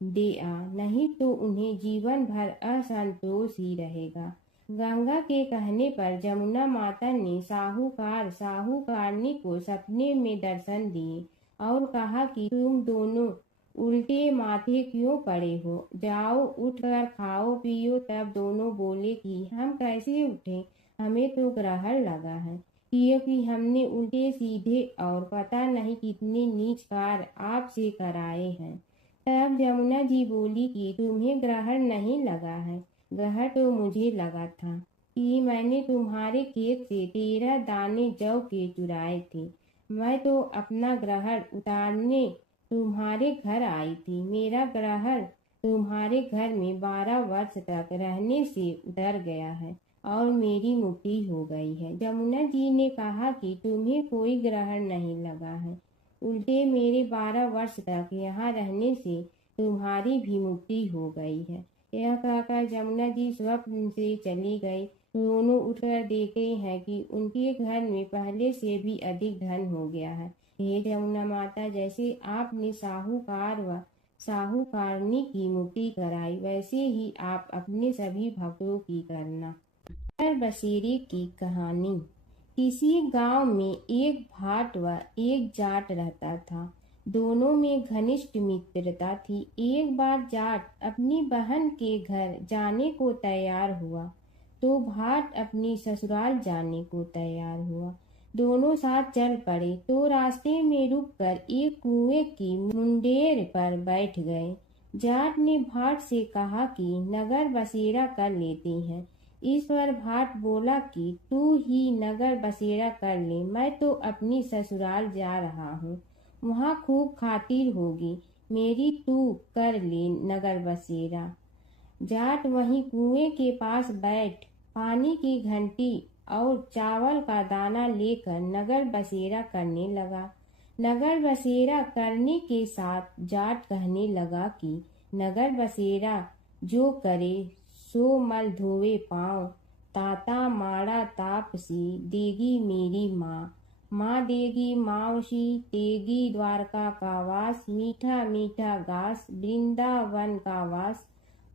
दे आ, नहीं तो उन्हें जीवन भर असंतोष ही रहेगा। गंगा के कहने पर जमुना माता ने साहूकारनी को सपने में दर्शन दिए और कहा कि तुम दोनों उल्टे माथे क्यों पड़े हो, जाओ उठकर खाओ पियो। तब दोनों बोले कि हम कैसे उठे, हमें तो ग्रहण लगा है, क्योंकि हमने उल्टे सीधे और पता नहीं कितने नीच कार्य आपसे कराए हैं। तब यमुना जी बोली कि तुम्हें ग्रहण नहीं लगा है, ग्रहण तो मुझे लगा था कि मैंने तुम्हारे खेत से 13 दाने जौ के चुराए थे। मैं तो अपना ग्रहण उतारने तुम्हारे घर आई थी। मेरा ग्रहण तुम्हारे घर में 12 वर्ष तक रहने से उतर गया है और मेरी मुक्ति हो गई है। यमुना जी ने कहा कि तुम्हें कोई ग्रहण नहीं लगा है, उल्टे मेरे 12 वर्ष तक यहाँ रहने से तुम्हारी भी मुक्ति हो गई है। यह कहकर यमुना जी स्वप्न से चली गई। दोनों उठकर देखते हैं कि उनके घर में पहले से भी अधिक धन हो गया है। हे यमुना माता, जैसे आपने साहूकार व साहूकारनी की मुक्ति कराई, वैसे ही आप अपने सभी भक्तों की करना। बसेरे की कहानी। किसी गांव में एक भाट व एक जाट रहता था। दोनों में घनिष्ठ मित्रता थी। एक बार जाट अपनी बहन के घर जाने को तैयार हुआ तो भाट अपनी ससुराल जाने को तैयार हुआ। दोनों साथ चल पड़े तो रास्ते में रुककर एक कुएं की मुंडेर पर बैठ गए। जाट ने भाट से कहा कि नगर बसेरा कर लेते हैं। इस पर भाट बोला कि तू ही नगर बसेरा कर ले, मैं तो अपनी ससुराल जा रहा हूँ, वहाँ खूब खातिर होगी मेरी, तू कर ले नगर बसेरा। जाट वहीं कुएं के पास बैठ पानी की घंटी और चावल का दाना लेकर नगर बसेरा करने लगा। नगर बसेरा करने के साथ जाट कहने लगा कि नगर बसेरा जो करे सो मल धोवे पाँव, ताता माड़ा तापसी देगी मेरी माँ, माँ देगी मावशी तेगी द्वारका का वास, मीठा मीठा घास वृंदावन का वास,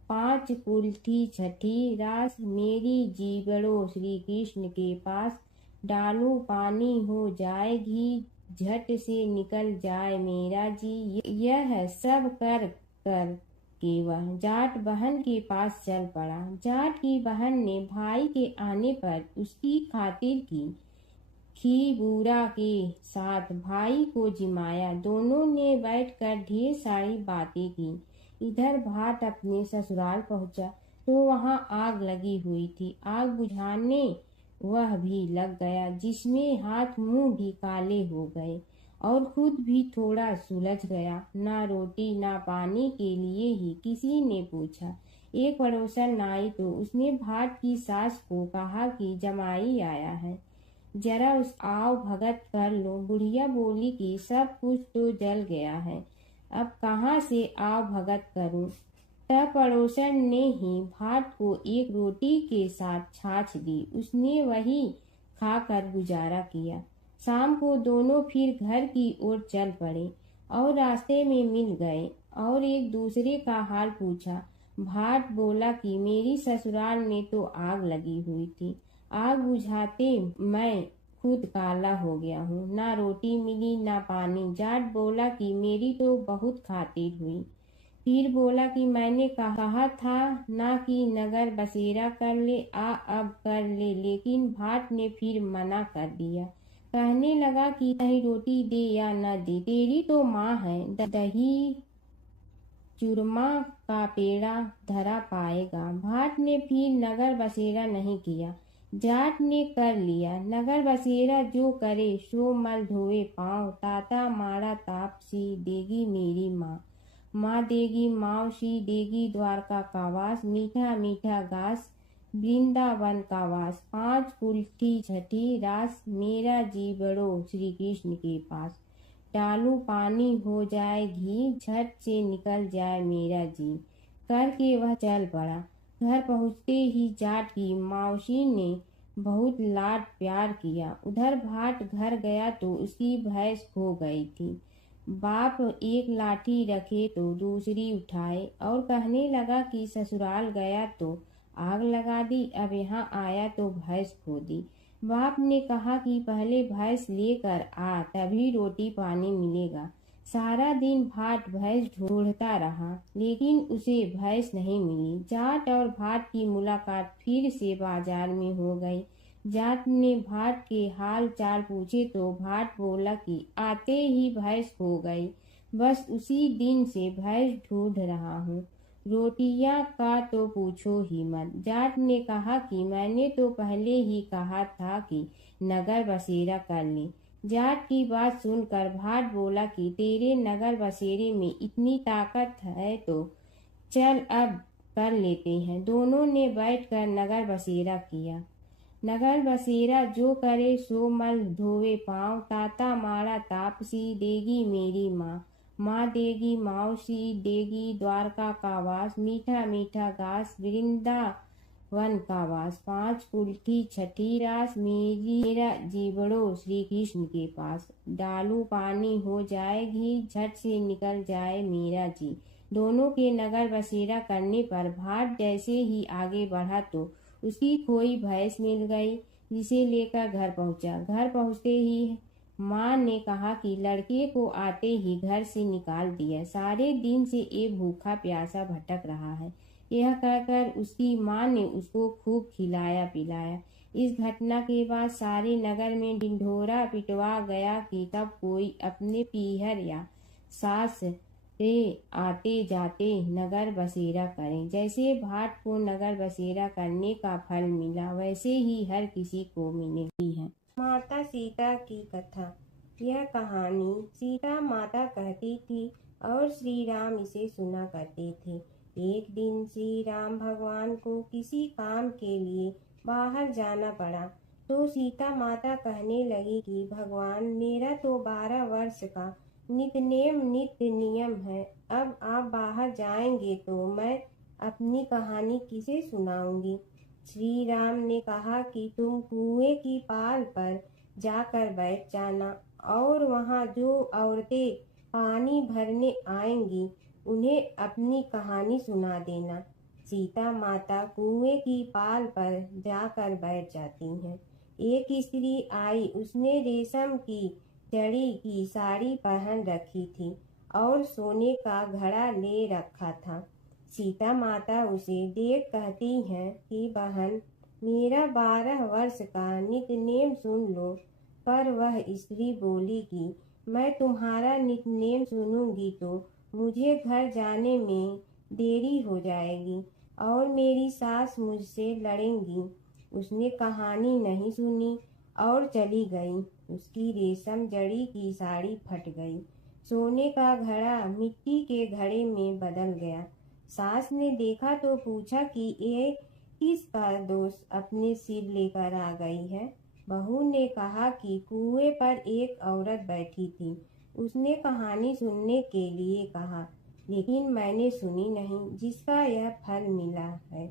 5 कुल्ठी छठी रास, मेरी जीवड़ो श्री कृष्ण के पास, डालू पानी हो जाए घी, झट से निकल जाए मेरा जी। यह सब कर कर के वह जाट बहन के पास चल पड़ा। जाट की बहन ने भाई के आने पर उसकी खातिर की खी बूढ़ा के साथ भाई को जिमाया। दोनों ने बैठकर ढेर सारी बातें की। इधर भाट अपने ससुराल पहुंचा तो वहां आग लगी हुई थी। आग बुझाने वह भी लग गया, जिसमें हाथ मुंह भी काले हो गए और खुद भी थोड़ा सुलझ गया। ना रोटी ना पानी के लिए ही किसी ने पूछा। एक पड़ोसन आई तो उसने भाट की सास को कहा कि जमाई आया है, जरा उस आओ भगत कर लो। बुढ़िया बोली कि सब कुछ तो जल गया है, अब कहाँ से आओ भगत करूं। तब पड़ोसन ने ही भाट को एक रोटी के साथ छाछ दी। उसने वही खाकर गुजारा किया। शाम को दोनों फिर घर की ओर चल पड़े और रास्ते में मिल गए और एक दूसरे का हाल पूछा। भाट बोला कि मेरी ससुराल में तो आग लगी हुई थी, आग बुझाते मैं खुद काला हो गया हूँ, ना रोटी मिली ना पानी। जाट बोला कि मेरी तो बहुत खातिर हुई। फिर बोला कि मैंने कहा था ना कि नगर बसेरा कर ले, आ अब कर ले, लेकिन भाट ने फिर मना कर दिया। कहने लगा कि चाहे रोटी दे या न दे, तेरी तो माँ है, दही चूरमा का पेड़ा धरा पाएगा। भाट ने फिर नगर बसेरा नहीं किया, जाट ने कर लिया नगर बसेरा। जो करे सो मल धोए पाँव, ताता मारा तापसी देगी मेरी माँ। माँ देगी मावशी देगी द्वारका का वास, मीठा मीठा घास वृंदावन का वास। पांच कुल्ठी छठी रास, मेरा जी बड़ो श्री कृष्ण के पास। डालू पानी हो जाए घी, झट से निकल जाए मेरा जी। करके वह चल पड़ा। घर पहुँचते ही जाट की मावशी ने बहुत लाड प्यार किया। उधर भाट घर गया तो उसकी भैंस खो गई थी। बाप एक लाठी रखे तो दूसरी उठाए और कहने लगा कि ससुराल गया तो आग लगा दी, अब यहाँ आया तो भैंस खो दी। बाप ने कहा कि पहले भैंस लेकर आ, तभी रोटी पानी मिलेगा। सारा दिन भाट भैंस ढूंढता रहा, लेकिन उसे भैंस नहीं मिली। जाट और भाट की मुलाकात फिर से बाजार में हो गई। जाट ने भाट के हाल चाल पूछे तो भाट बोला कि आते ही भैंस खो गई, बस उसी दिन से भैंस ढूंढ रहा हूँ। रोटियां का तो पूछो ही मत। जाट ने कहा कि मैंने तो पहले ही कहा था कि नगर बसेरा कर ले। जाट की बात सुनकर भाट बोला कि तेरे नगर बसेरे में इतनी ताकत है तो चल अब कर लेते हैं। दोनों ने बैठकर नगर बसेरा किया। नगर बसेरा जो करे सो मल धोवे पाँव, ताता मारा तापसी देगी मेरी माँ। माँ देगी मावसी देगी द्वारका का वास, मीठा मीठा घास वृंदावन का वास। पांच कुल्ठी छठी रास, मेरा जीवड़ो श्री कृष्ण के पास। डालू पानी हो जाए घी, झट से निकल जाए मेरा जी। दोनों के नगर बसेरा करने पर भाट जैसे ही आगे बढ़ा तो उसकी खोई भैंस मिल गई, जिसे लेकर घर पहुंचा। घर पहुंचते ही माँ ने कहा कि लड़के को आते ही घर से निकाल दिया, सारे दिन से ये भूखा प्यासा भटक रहा है। यह कहकर उसकी माँ ने उसको खूब खिलाया पिलाया। इस घटना के बाद सारे नगर में ढिंढोरा पिटवा गया कि तब कोई अपने पीहर या सास से आते जाते नगर बसेरा करें। जैसे भाट को नगर बसेरा करने का फल मिला, वैसे ही हर किसी को मिलेगी है। माता सीता की कथा। यह कहानी सीता माता कहती थी और श्री राम इसे सुना करते थे। एक दिन श्री राम भगवान को किसी काम के लिए बाहर जाना पड़ा तो सीता माता कहने लगी कि भगवान, मेरा तो 12 वर्ष का नित्य नियम है, अब आप बाहर जाएंगे तो मैं अपनी कहानी किसे सुनाऊंगी। श्री राम ने कहा कि तुम कुएं की पाल पर जाकर बैठ जाना और वहां जो औरतें पानी भरने आएंगी उन्हें अपनी कहानी सुना देना। सीता माता कुएं की पाल पर जाकर बैठ जाती हैं। एक स्त्री आई, उसने रेशम की जड़ी की साड़ी पहन रखी थी और सोने का घड़ा ले रखा था। सीता माता उसे देख कहती हैं कि बहन, मेरा 12 वर्ष का नित्य सुन लो। पर वह स्त्री बोली कि मैं तुम्हारा नित्य सुनूंगी तो मुझे घर जाने में देरी हो जाएगी और मेरी सास मुझसे लड़ेंगी। उसने कहानी नहीं सुनी और चली गई। उसकी रेशम जड़ी की साड़ी फट गई। सोने का घड़ा मिट्टी के घड़े में बदल गया। सास ने देखा तो पूछा कि ये किसका दोस्त अपने सिर लेकर आ गई है। बहू ने कहा कि कुएं पर एक औरत बैठी थी। उसने कहानी सुनने के लिए कहा, लेकिन मैंने सुनी नहीं, जिसका यह फल मिला है।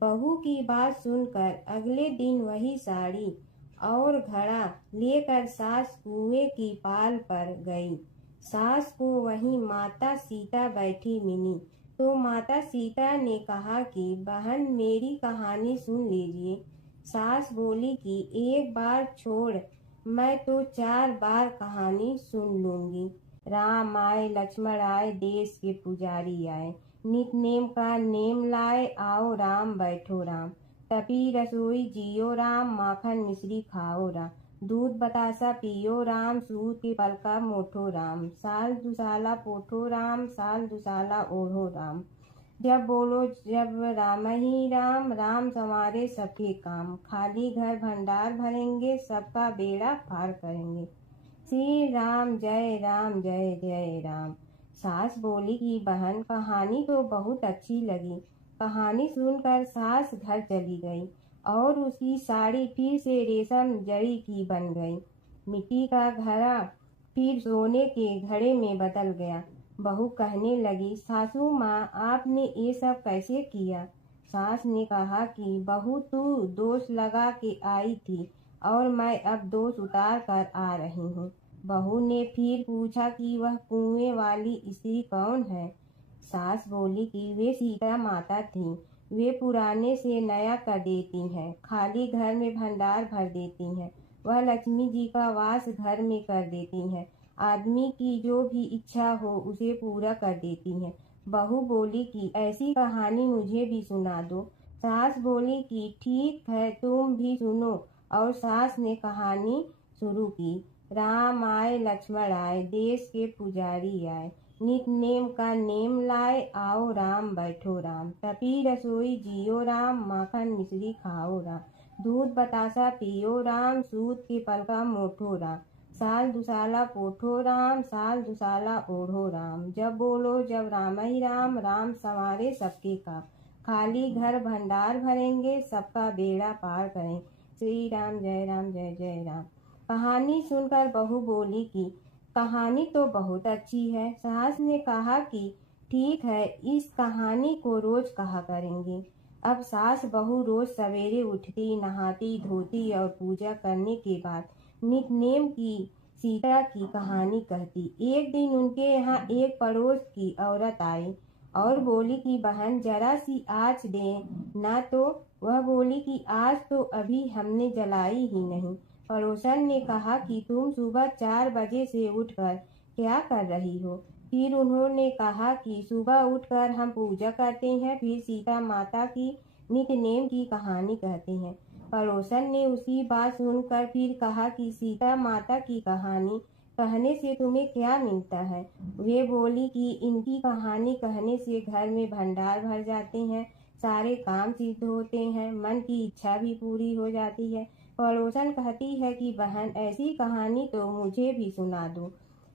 बहू की बात सुनकर अगले दिन वही साड़ी और घड़ा लेकर सास कुएं की पाल पर गई। सास को वहीं माता सीता बैठी मिली तो माता सीता ने कहा कि बहन, मेरी कहानी सुन लीजिए। सास बोली कि एक बार छोड़, मैं तो 4 बार कहानी सुन लूंगी। राम आए लक्ष्मण आए, देश के पुजारी आए, नित नेम का नेम लाए, आओ राम बैठो राम। तपी रसोई जियो राम, माखन मिश्री खाओ राम। दूध बतासा पियो राम, सूत के पलका मोठो राम। साल दुसाला पोठो राम, साल दुसाला ओढ़ो राम। जब बोलो जब राम ही राम, राम संवारे सबके काम। खाली घर भंडार भरेंगे, सबका बेड़ा पार करेंगे। श्री राम जय राम जय जय राम। सास बोली कि बहन, कहानी तो बहुत अच्छी लगी। कहानी सुनकर सास घर चली गई और उसकी साड़ी फिर से रेशम जड़ी की बन गई। मिट्टी का घड़ा फिर सोने के घड़े में बदल गया। बहू कहने लगी, सासू माँ, आपने ये सब कैसे किया? सास ने कहा कि बहू, तू दोष लगा के आई थी और मैं अब दोष उतार कर आ रही हूँ। बहू ने फिर पूछा कि वह कुएं वाली स्त्री कौन है? सास बोली कि वे सीता माता थीं। वे पुराने से नया कर देती हैं, खाली घर में भंडार भर देती हैं। वह लक्ष्मी जी का वास घर में कर देती हैं। आदमी की जो भी इच्छा हो उसे पूरा कर देती हैं। बहू बोली कि ऐसी कहानी मुझे भी सुना दो। सास बोली कि ठीक है, तुम भी सुनो। और सास ने कहानी शुरू की। राम आए लक्ष्मण आए, देश के पुजारी आए, नित नेम का नेम लाए, आओ राम बैठो राम। तपी रसोई जियो राम, माखन मिश्री खाओ राम। दूध बतासा पियो राम, सूत के पलका मोठो राम। साल दुसाला पोठो राम, साल दुसाला ओढ़ो राम। जब बोलो जब राम ही राम, राम संवारे सबके काम। खाली घर भंडार भरेंगे, सबका बेड़ा पार करें। श्री राम जय जय राम। कहानी सुनकर बहू बोली कि कहानी तो बहुत अच्छी है। सास ने कहा कि ठीक है, इस कहानी को रोज कहा करेंगे। अब सास बहू रोज सवेरे उठती, नहाती धोती और पूजा करने के बाद नित नेम की सीता की कहानी कहती। एक दिन उनके यहाँ एक पड़ोस की औरत आई और बोली कि बहन, जरा सी आँच दे ना। तो वह बोली कि आज तो अभी हमने जलाई ही नहीं। पड़ोसन ने कहा कि तुम सुबह 4 बजे से उठकर क्या कर रही हो? फिर उन्होंने कहा कि सुबह उठकर हम पूजा करते हैं, फिर सीता माता की नित्य नेम की कहानी कहते हैं। पड़ोसन ने उसकी बात सुनकर फिर कहा कि सीता माता की कहानी कहने से तुम्हें क्या मिलता है? वे बोली कि इनकी कहानी कहने से घर में भंडार भर जाते हैं, सारे काम सिद्ध होते हैं, मन की इच्छा भी पूरी हो जाती है। पड़ोसन कहती है कि बहन, ऐसी कहानी तो मुझे भी सुना दो।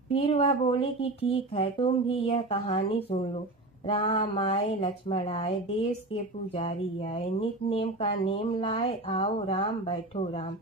फिर वह बोली कि ठीक है, तुम भी यह कहानी सुन लो। राम आए लक्ष्मण आए, देश के पुजारी आए, नित नेम का नेम लाए, आओ राम बैठो राम।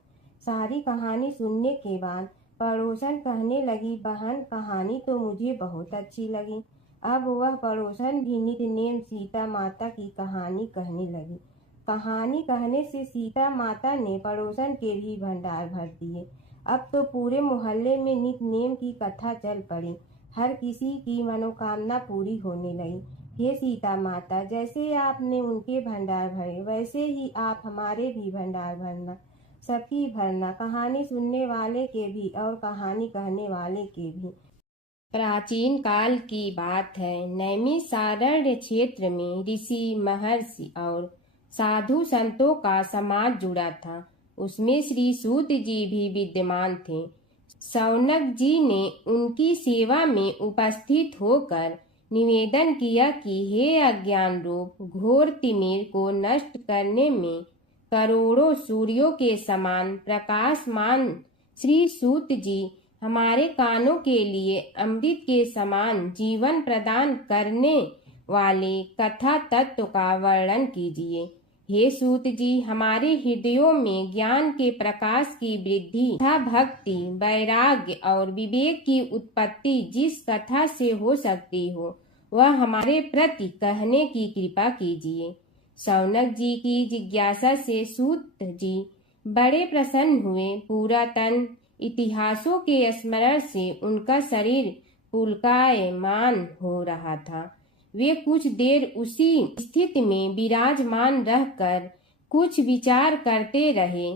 सारी कहानी सुनने के बाद पड़ोसन कहने लगी, बहन, कहानी तो मुझे बहुत अच्छी लगी। अब वह पड़ोसन भी नित नेम सीता माता की कहानी कहने लगी। कहानी कहने से सीता माता ने पड़ोसन के भी भंडार भर दिए। अब तो पूरे मोहल्ले में नित नेम की कथा चल पड़ी। हर किसी की मनोकामना पूरी होने लगी। हे सीता माता, जैसे आपने उनके भंडार भरे, वैसे ही आप हमारे भी भंडार भरना, सबकी भरना, कहानी सुनने वाले के भी और कहानी कहने वाले के भी। प्राचीन काल की बात है। नैमिषारण्य क्षेत्र में ऋषि, महर्षि और साधु संतों का समाज जुड़ा था। उसमें श्री सूत जी भी विद्यमान थे। शौनक जी ने उनकी सेवा में उपस्थित होकर निवेदन किया कि हे अज्ञान रूप घोर तिमिर को नष्ट करने में करोड़ों सूर्यों के समान प्रकाशमान श्री सूत जी हमारे कानों के लिए अमृत के समान जीवन प्रदान करने वाले कथा तत्व का वर्णन कीजिए। हे सूत जी, हमारे हृदयों में ज्ञान के प्रकाश की वृद्धि तथा भक्ति, वैराग्य और विवेक की उत्पत्ति जिस कथा से हो सकती हो वह हमारे प्रति कहने की कृपा कीजिए। शौनक जी की जिज्ञासा से सूत जी बड़े प्रसन्न हुए। पूरा तन इतिहासों के स्मरण से उनका शरीर पुलकायमान हो रहा था। वे कुछ देर उसी स्थिति में विराजमान रहकर कुछ विचार करते रहे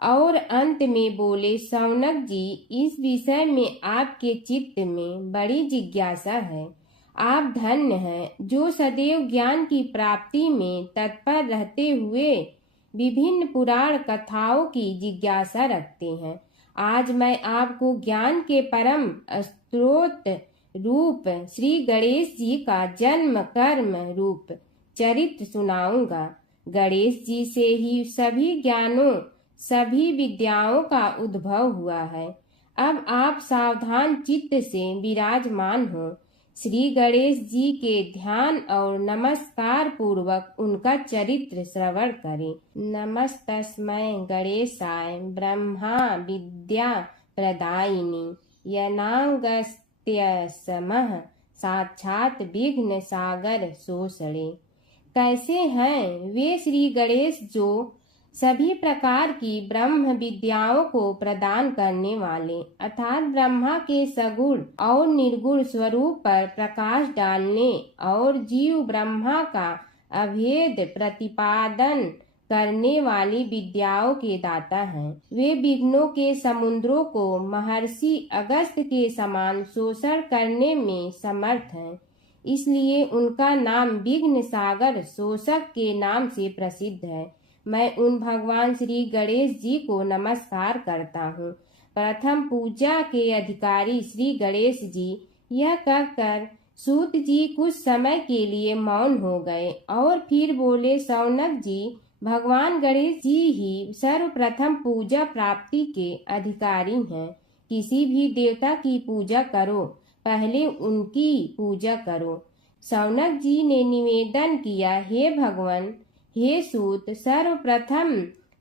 और अंत में बोले, शौनक जी, इस विषय में आपके चित्त में बड़ी जिज्ञासा है। आप धन्य हैं जो सदैव ज्ञान की प्राप्ति में तत्पर रहते हुए विभिन्न पुराण कथाओं की जिज्ञासा रखते हैं। आज मैं आपको ज्ञान के परम स्रोत रूप श्री गणेश जी का जन्म कर्म रूप चरित्र सुनाऊंगा। गणेश जी से ही सभी ज्ञानों सभी विद्याओं का उद्भव हुआ है। अब आप सावधान चित्त से विराजमान हो। श्री गणेश जी के ध्यान और नमस्कार पूर्वक उनका चरित्र श्रवण करें। नमस्तस्मै गणेशाय ब्रह्मा विद्या प्रदायिनी यनागस्त्यसमः साक्षात विघ्न सागर सोसड़े। कैसे हैं वे श्री गणेश जो सभी प्रकार की ब्रह्म विद्याओं को प्रदान करने वाले अर्थात ब्रह्मा के सगुण और निर्गुण स्वरूप पर प्रकाश डालने और जीव ब्रह्मा का अभेद प्रतिपादन करने वाली विद्याओं के दाता हैं। वे विघ्नों के समुद्रों को महर्षि अगस्त के समान शोषण करने में समर्थ हैं। इसलिए उनका नाम विघ्न सागर शोषक के नाम से प्रसिद्ध है। मैं उन भगवान श्री गणेश जी को नमस्कार करता हूँ। प्रथम पूजा के अधिकारी श्री गणेश जी, यह कहकर सूत जी कुछ समय के लिए मौन हो गए और फिर बोले, शौनक जी, भगवान गणेश जी ही सर्वप्रथम पूजा प्राप्ति के अधिकारी हैं। किसी भी देवता की पूजा करो, पहले उनकी पूजा करो। शौनक जी ने निवेदन किया, हे भगवान, हे सूत, सर्वप्रथम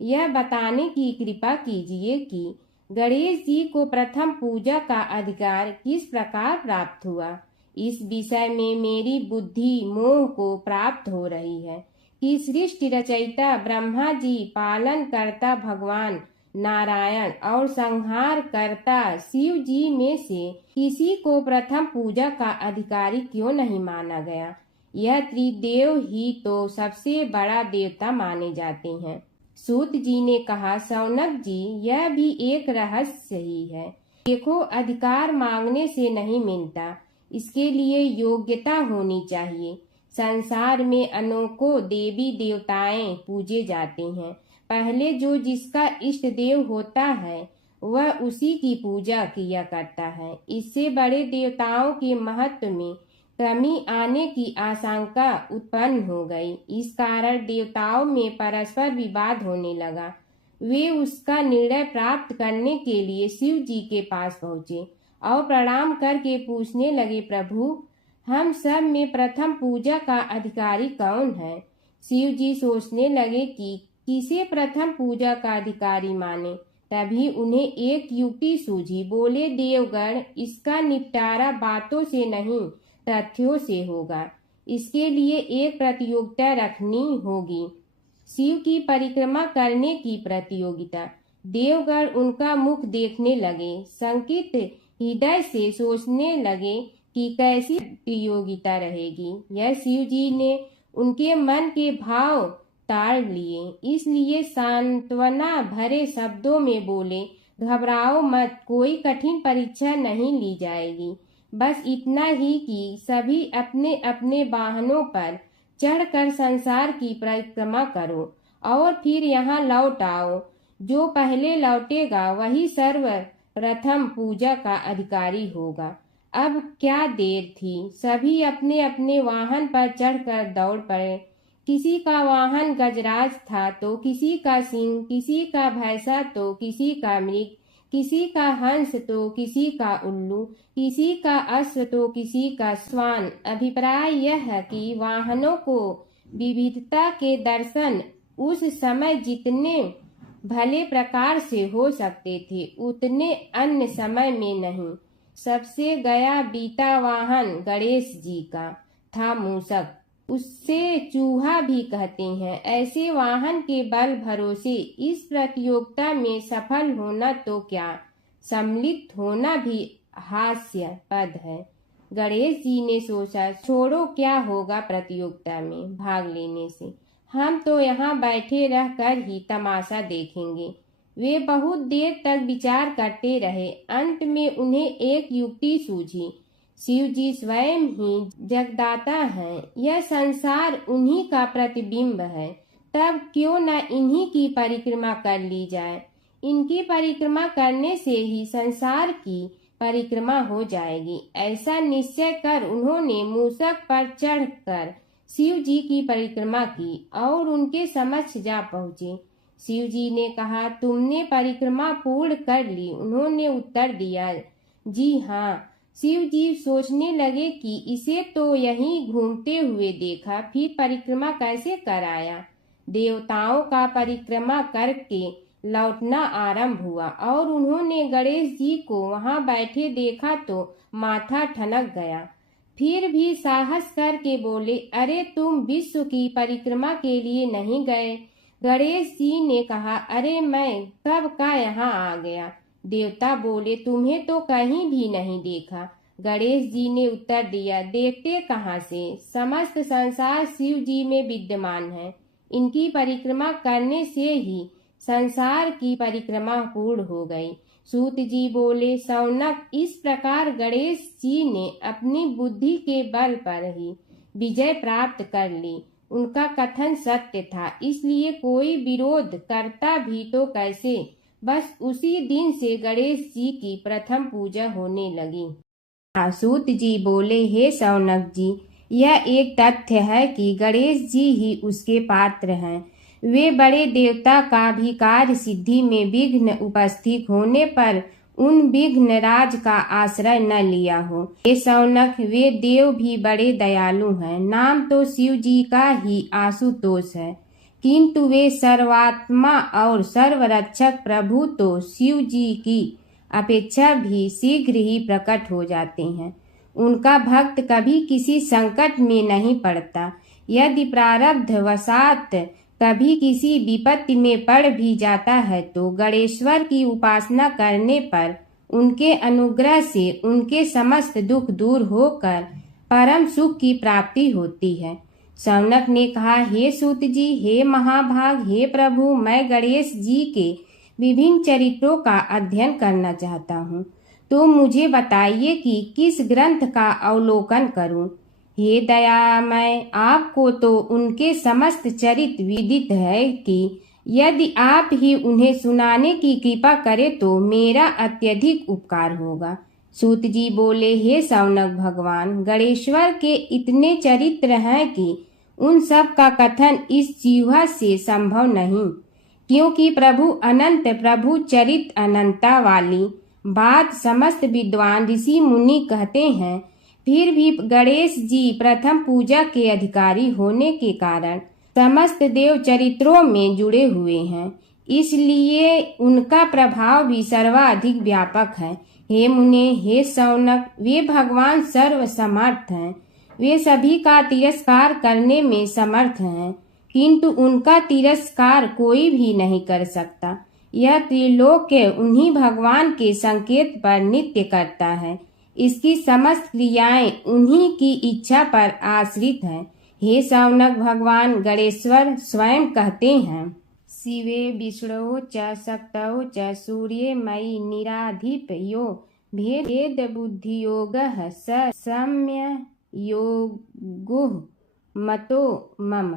यह बताने की कृपा कीजिए कि गणेश जी को प्रथम पूजा का अधिकार किस प्रकार प्राप्त हुआ। इस विषय में मेरी बुद्धि मोह को प्राप्त हो रही है कि सृष्टि रचयिता ब्रह्मा जी, पालन करता भगवान नारायण और संहार करता शिव जी में से किसी को प्रथम पूजा का अधिकारी क्यों नहीं माना गया। यह त्रिदेव ही तो सबसे बड़ा देवता माने जाते हैं। सूत जी ने कहा, शौनक जी, यह भी एक रहस्य ही है। देखो, अधिकार मांगने से नहीं मिलता, इसके लिए योग्यता होनी चाहिए। संसार में अनेकों देवी देवताएं पूजे जाते हैं। पहले जो जिसका इष्ट देव होता है वह उसी की पूजा किया करता है। इससे बड़े देवताओं के महत्व में कमी आने की आशंका उत्पन्न हो गई। इस कारण देवताओं में परस्पर विवाद होने लगा। वे उसका निर्णय प्राप्त करने के लिए शिव जी के पास पहुँचे और प्रणाम करके पूछने लगे, प्रभु, हम सब में प्रथम पूजा का अधिकारी कौन है। शिव जी सोचने लगे कि किसे प्रथम पूजा का अधिकारी माने। तभी उन्हें एक युक्ति सूझी। बोले, देवगण, इसका निपटारा बातों से नहीं तथ्यों से होगा। इसके लिए एक प्रतियोगिता रखनी होगी, शिव की परिक्रमा करने की प्रतियोगिता। देवगण उनका मुख देखने लगे, शंकित हृदय से सोचने लगे कि कैसी प्रतियोगिता रहेगी। यह शिव जी ने उनके मन के भाव ताड़ लिए, इसलिए सांत्वना भरे शब्दों में बोले, घबराओ मत, कोई कठिन परीक्षा नहीं ली जाएगी। बस इतना ही कि सभी अपने अपने वाहनों पर चढ़कर संसार की परिक्रमा करो और फिर यहाँ लौट आओ। जो पहले लौटेगा वही सर्वप्रथम पूजा का अधिकारी होगा। अब क्या देर थी, सभी अपने अपने वाहन पर चढ़कर दौड़ पड़े। किसी का वाहन गजराज था तो किसी का सिंह, किसी का भैंसा तो किसी का मृग, किसी का हंस तो किसी का उल्लू, किसी का अश्व तो किसी का श्वान। अभिप्राय यह है कि वाहनों को विविधता के दर्शन उस समय जितने भले प्रकार से हो सकते थे उतने अन्य समय में नहीं। सबसे गया बीता वाहन गणेश जी का था मूषक, उससे चूहा भी कहते हैं। ऐसे वाहन के बल भरोसे इस प्रतियोगिता में सफल होना तो क्या, सम्मिलित होना भी हास्यास्पद है। गणेश जी ने सोचा, छोड़ो, क्या होगा प्रतियोगिता में भाग लेने से, हम तो यहाँ बैठे रह कर ही तमाशा देखेंगे। वे बहुत देर तक विचार करते रहे। अंत में उन्हें एक युक्ति सूझी। शिव जी स्वयं ही जगदाता हैं, यह संसार उन्हीं का प्रतिबिंब है, तब क्यों न इन्हीं की परिक्रमा कर ली जाए। इनकी परिक्रमा करने से ही संसार की परिक्रमा हो जाएगी। ऐसा निश्चय कर उन्होंने मूषक पर चढ़कर शिव जी की परिक्रमा की और उनके समक्ष जा पहुँचे। शिव जी ने कहा, तुमने परिक्रमा पूर्ण कर ली? उन्होंने उत्तर दिया, जी हाँ। शिव जी सोचने लगे कि इसे तो यहीं घूमते हुए देखा, फिर परिक्रमा कैसे कराया। देवताओं का परिक्रमा करके लौटना आरंभ हुआ और उन्होंने गणेश जी को वहां बैठे देखा तो माथा ठनक गया। फिर भी साहस करके बोले, अरे तुम विश्व की परिक्रमा के लिए नहीं गए? गणेश जी ने कहा, अरे मैं कब का यहाँ आ गया। देवता बोले, तुम्हें तो कहीं भी नहीं देखा। गणेश जी ने उत्तर दिया, देखते कहाँ से, समस्त संसार शिव जी में विद्यमान है। इनकी परिक्रमा करने से ही संसार की परिक्रमा पूर्ण हो गई। सूत जी बोले, शौनक, इस प्रकार गणेश जी ने अपनी बुद्धि के बल पर ही विजय प्राप्त कर ली। उनका कथन सत्य था, इसलिए कोई विरोध करता भी तो कैसे। बस उसी दिन से गणेश जी की प्रथम पूजा होने लगी। सूत जी बोले, हे शौनक जी, यह एक तथ्य है कि गणेश जी ही उसके पात्र हैं। वे बड़े देवता का भी कार्य सिद्धि में विघ्न उपस्थित होने पर उन विघ्न राज का आश्रय न लिया हो। हे शौनक, वे देव भी बड़े दयालु हैं। नाम तो शिव जी का ही आशुतोष है, किंतु वे सर्वात्मा और सर्वरक्षक प्रभु तो शिव जी की अपेक्षा भी शीघ्र ही प्रकट हो जाते हैं। उनका भक्त कभी किसी संकट में नहीं पड़ता। यदि प्रारब्ध वशात कभी किसी विपत्ति में पड़ भी जाता है तो गणेश्वर की उपासना करने पर उनके अनुग्रह से उनके समस्त दुख दूर होकर परम सुख की प्राप्ति होती है। शौनक ने कहा, हे सूत जी, हे महाभाग, हे प्रभु, मैं गणेश जी के विभिन्न चरित्रों का अध्ययन करना चाहता हूँ, तो मुझे बताइए कि किस ग्रंथ का अवलोकन करूँ। हे दयामय, आपको तो उनके समस्त चरित्र विदित है कि यदि आप ही उन्हें सुनाने की कृपा करें तो मेरा अत्यधिक उपकार होगा। सूत जी बोले, हे शौनक भगवान, गणेश्वर के इतने चरित्र हैं कि उन सब का कथन इस जीवा से संभव नहीं, क्योंकि प्रभु अनंत, प्रभु चरित अनंता वाली बात समस्त विद्वान ऋषि मुनि कहते हैं। फिर भी गणेश जी प्रथम पूजा के अधिकारी होने के कारण समस्त देव चरित्रों में जुड़े हुए हैं, इसलिए उनका प्रभाव भी सर्वाधिक व्यापक है। हे मुने, हे शौनक, वे भगवान सर्व समर्थ हैं। वे सभी का तिरस्कार करने में समर्थ हैं, किंतु उनका तिरस्कार कोई भी नहीं कर सकता। यह त्रिलोक्य उन्हीं भगवान के संकेत पर नित्य करता है। इसकी समस्त क्रियाएं उन्हीं की इच्छा पर आश्रित हैं। हे शौनक भगवान गणेश्वर स्वयं कहते हैं, शिवे विष्णु च शक्तौ च सूर्ये मयि निराधिप यो भेद बुद्धि योगः स सम्य योगुः मतो मम।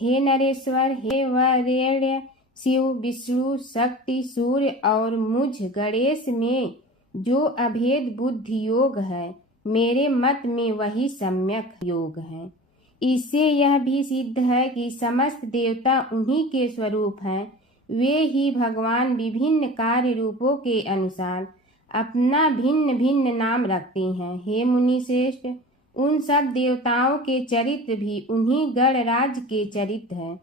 हे नरेश्वर, हे वरेण्य, शिव, विष्णु, शक्ति, सूर्य और मुझ गणेश में जो अभेद बुद्धि योग है, मेरे मत में वही सम्यक योग है। इससे यह भी सिद्ध है कि समस्त देवता उन्हीं के स्वरूप हैं। वे ही भगवान विभिन्न कार्य रूपों के अनुसार अपना भिन्न भिन्न नाम रखते हैं। हे मुनि श्रेष्ठ, उन सब देवताओं के चरित्र भी उन्हीं गणराज के चरित्र हैं।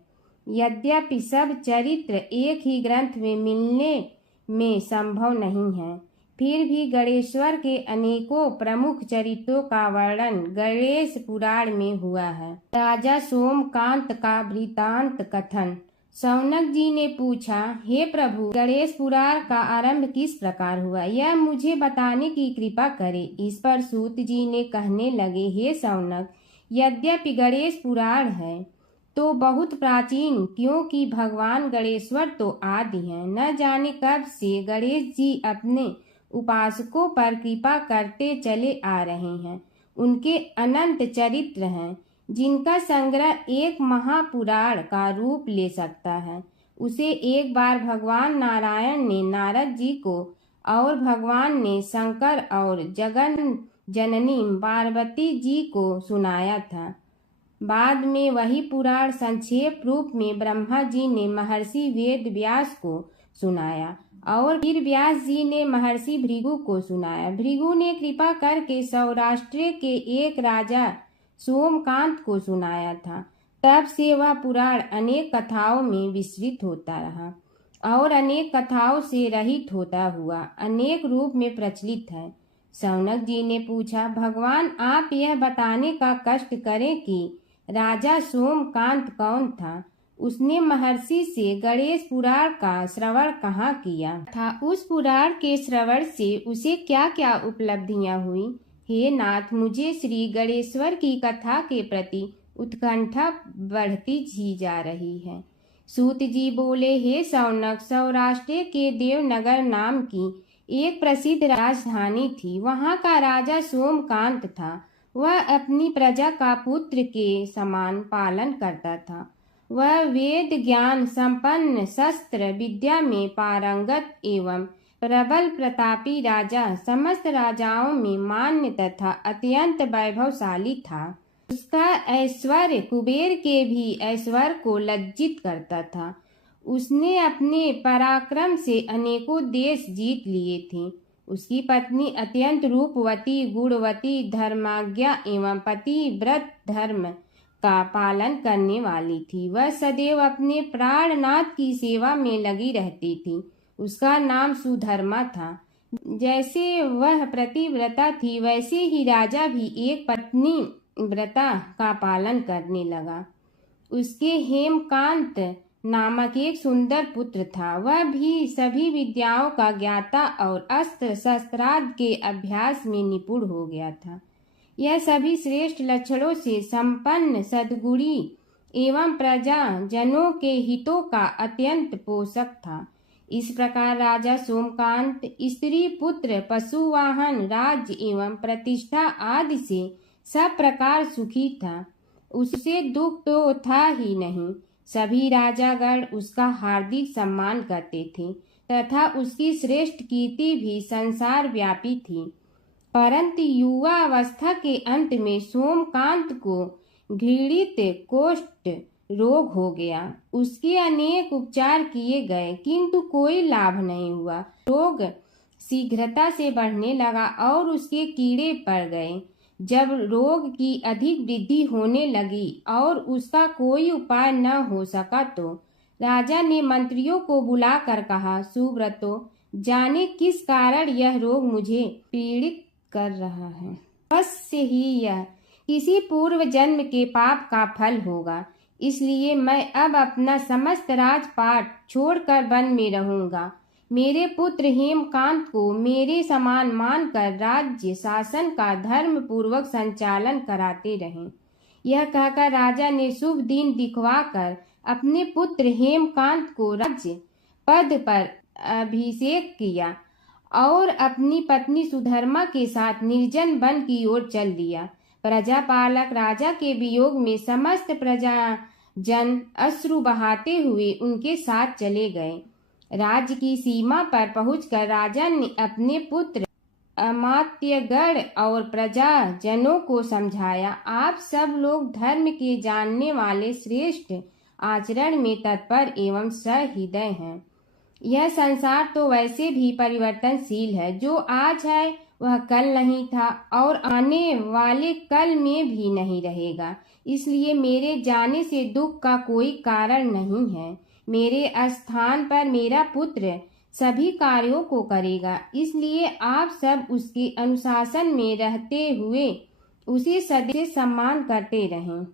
यद्यपि सब चरित्र एक ही ग्रंथ में मिलने में संभव नहीं है, फिर भी गणेश्वर के अनेकों प्रमुख चरित्रों का वर्णन गणेश पुराण में हुआ है। राजा सोमकांत का वृतांत कथन। शौनक जी ने पूछा, हे प्रभु, गणेश पुराण का आरंभ किस प्रकार हुआ, यह मुझे बताने की कृपा करें। इस पर सूत जी ने कहने लगे, हे शौनक, यद्यपि गणेश पुराण है तो बहुत प्राचीन, क्योंकि भगवान गणेश्वर तो आदि हैं। न जाने कब से गणेश जी अपने उपासकों पर कृपा करते चले आ रहे हैं। उनके अनंत चरित्र हैं, जिनका संग्रह एक महापुराण का रूप ले सकता है। उसे एक बार भगवान नारायण ने नारद जी को और भगवान ने शंकर और जगन जननी पार्वती जी को सुनाया था। बाद में वही पुराण संक्षेप रूप में ब्रह्मा जी ने महर्षि वेद व्यास को सुनाया और फिर व्यास जी ने महर्षि भृगु को सुनाया। भृगु ने कृपा करके सौराष्ट्र के एक राजा सोमकांत को सुनाया था। तब से वह पुराण अनेक कथाओं में विस्तृत होता रहा और अनेक कथाओं से रहित होता हुआ अनेक रूप में प्रचलित है। शौनक जी ने पूछा, भगवान, आप यह बताने का कष्ट करें कि राजा सोमकांत कौन था। उसने महर्षि से गणेश पुराण का श्रवण कहाँ किया था, उस पुराण के श्रवण से उसे क्या क्या उपलब्धियां हुई। हे नाथ, मुझे श्री गणेश्वर की कथा के प्रति उत्कंठा बढ़ती ही जा रही है। सूत जी बोले, हे शौनक, सौराष्ट्र के देवनगर नाम की एक प्रसिद्ध राजधानी थी। वहाँ का राजा सोमकांत था। वह अपनी प्रजा का पुत्र के समान पालन करता था। वह वेद ज्ञान संपन्न, शस्त्र विद्या में पारंगत एवं प्रबल प्रतापी राजा, समस्त राजाओं में मान्य तथा अत्यंत वैभवशाली था। उसका ऐश्वर्य कुबेर के भी ऐश्वर्य को लज्जित करता था। उसने अपने पराक्रम से अनेकों देश जीत लिए थे। उसकी पत्नी अत्यंत रूपवती, गुणवती, धर्माज्ञा एवं पतिव्रत धर्म का पालन करने वाली थी। वह सदैव अपने प्राणनाथ की सेवा में लगी रहती थी। उसका नाम सुधर्मा था। जैसे वह प्रतिव्रता थी, वैसे ही राजा भी एक पत्नी व्रता का पालन करने लगा। उसके हेमकांत नामक एक सुंदर पुत्र था। वह भी सभी विद्याओं का ज्ञाता और अस्त्र शस्त्रादि के अभ्यास में निपुण हो गया था। यह सभी श्रेष्ठ लक्षणों से संपन्न, सद्गुणी एवं प्रजा जनों के हितों का अत्यंत पोषक था। इस प्रकार राजा सोमकांत स्त्री पुत्र, पशु वाहन, राज्य एवं प्रतिष्ठा आदि से सब प्रकार सुखी था। उसे दुख तो था ही नहीं। सभी राजागण उसका हार्दिक सम्मान करते थे तथा उसकी श्रेष्ठ कीर्ति भी संसार व्यापी थी। परंतु युवा अवस्था के अंत में सोमकांत को घृणित कोष्ठ रोग हो गया। उसके अनेक उपचार किए गए, किंतु कोई लाभ नहीं हुआ। रोग शीघ्रता से बढ़ने लगा और उसके कीड़े पड़ गए। जब रोग की अधिक वृद्धि होने लगी और उसका कोई उपाय न हो सका, तो राजा ने मंत्रियों को बुलाकर कहा, सुव्रतो, जाने किस कारण यह रोग मुझे पीड़ित कर रहा है। अवश्य ही यह किसी पूर्व जन्म के पाप का फल होगा। इसलिए मैं अब अपना समस्त राजपाट छोड़कर वन में रहूंगा। मेरे पुत्र हेमकांत को मेरे समान मानकर राज्य शासन का धर्म पूर्वक संचालन कराते रहें। यह कहकर राजा ने शुभ दिन दिखवाकर अपने पुत्र हेमकांत को राज्य पद पर अभिषेक किया और अपनी पत्नी सुधर्मा के साथ निर्जन वन की ओर चल दिया। प्रजापालक राजा के वियोग में समस्त प्रजा जन अश्रु बहाते हुए उनके साथ चले गए। राज्य की सीमा पर पहुंचकर राजा ने अपने पुत्र अमात्यगण और प्रजा जनों को समझाया, आप सब लोग धर्म के जानने वाले, श्रेष्ठ आचरण में तत्पर एवं सहृदय हैं। यह संसार तो वैसे भी परिवर्तनशील है, जो आज है वह कल नहीं था और आने वाले कल में भी नहीं रहेगा। इसलिए मेरे जाने से दुख का कोई कारण नहीं है। मेरे स्थान पर मेरा पुत्र सभी कार्यों को करेगा, इसलिए आप सब उसके अनुशासन में रहते हुए उसे सदैव सम्मान करते रहें।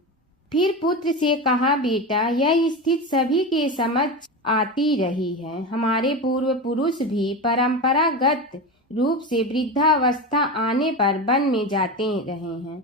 फिर पुत्र से कहा, बेटा, यह स्थिति सभी के समझ आती रही है। हमारे पूर्व पुरुष भी परंपरागत रूप से वृद्धावस्था आने पर वन में जाते रहे हैं।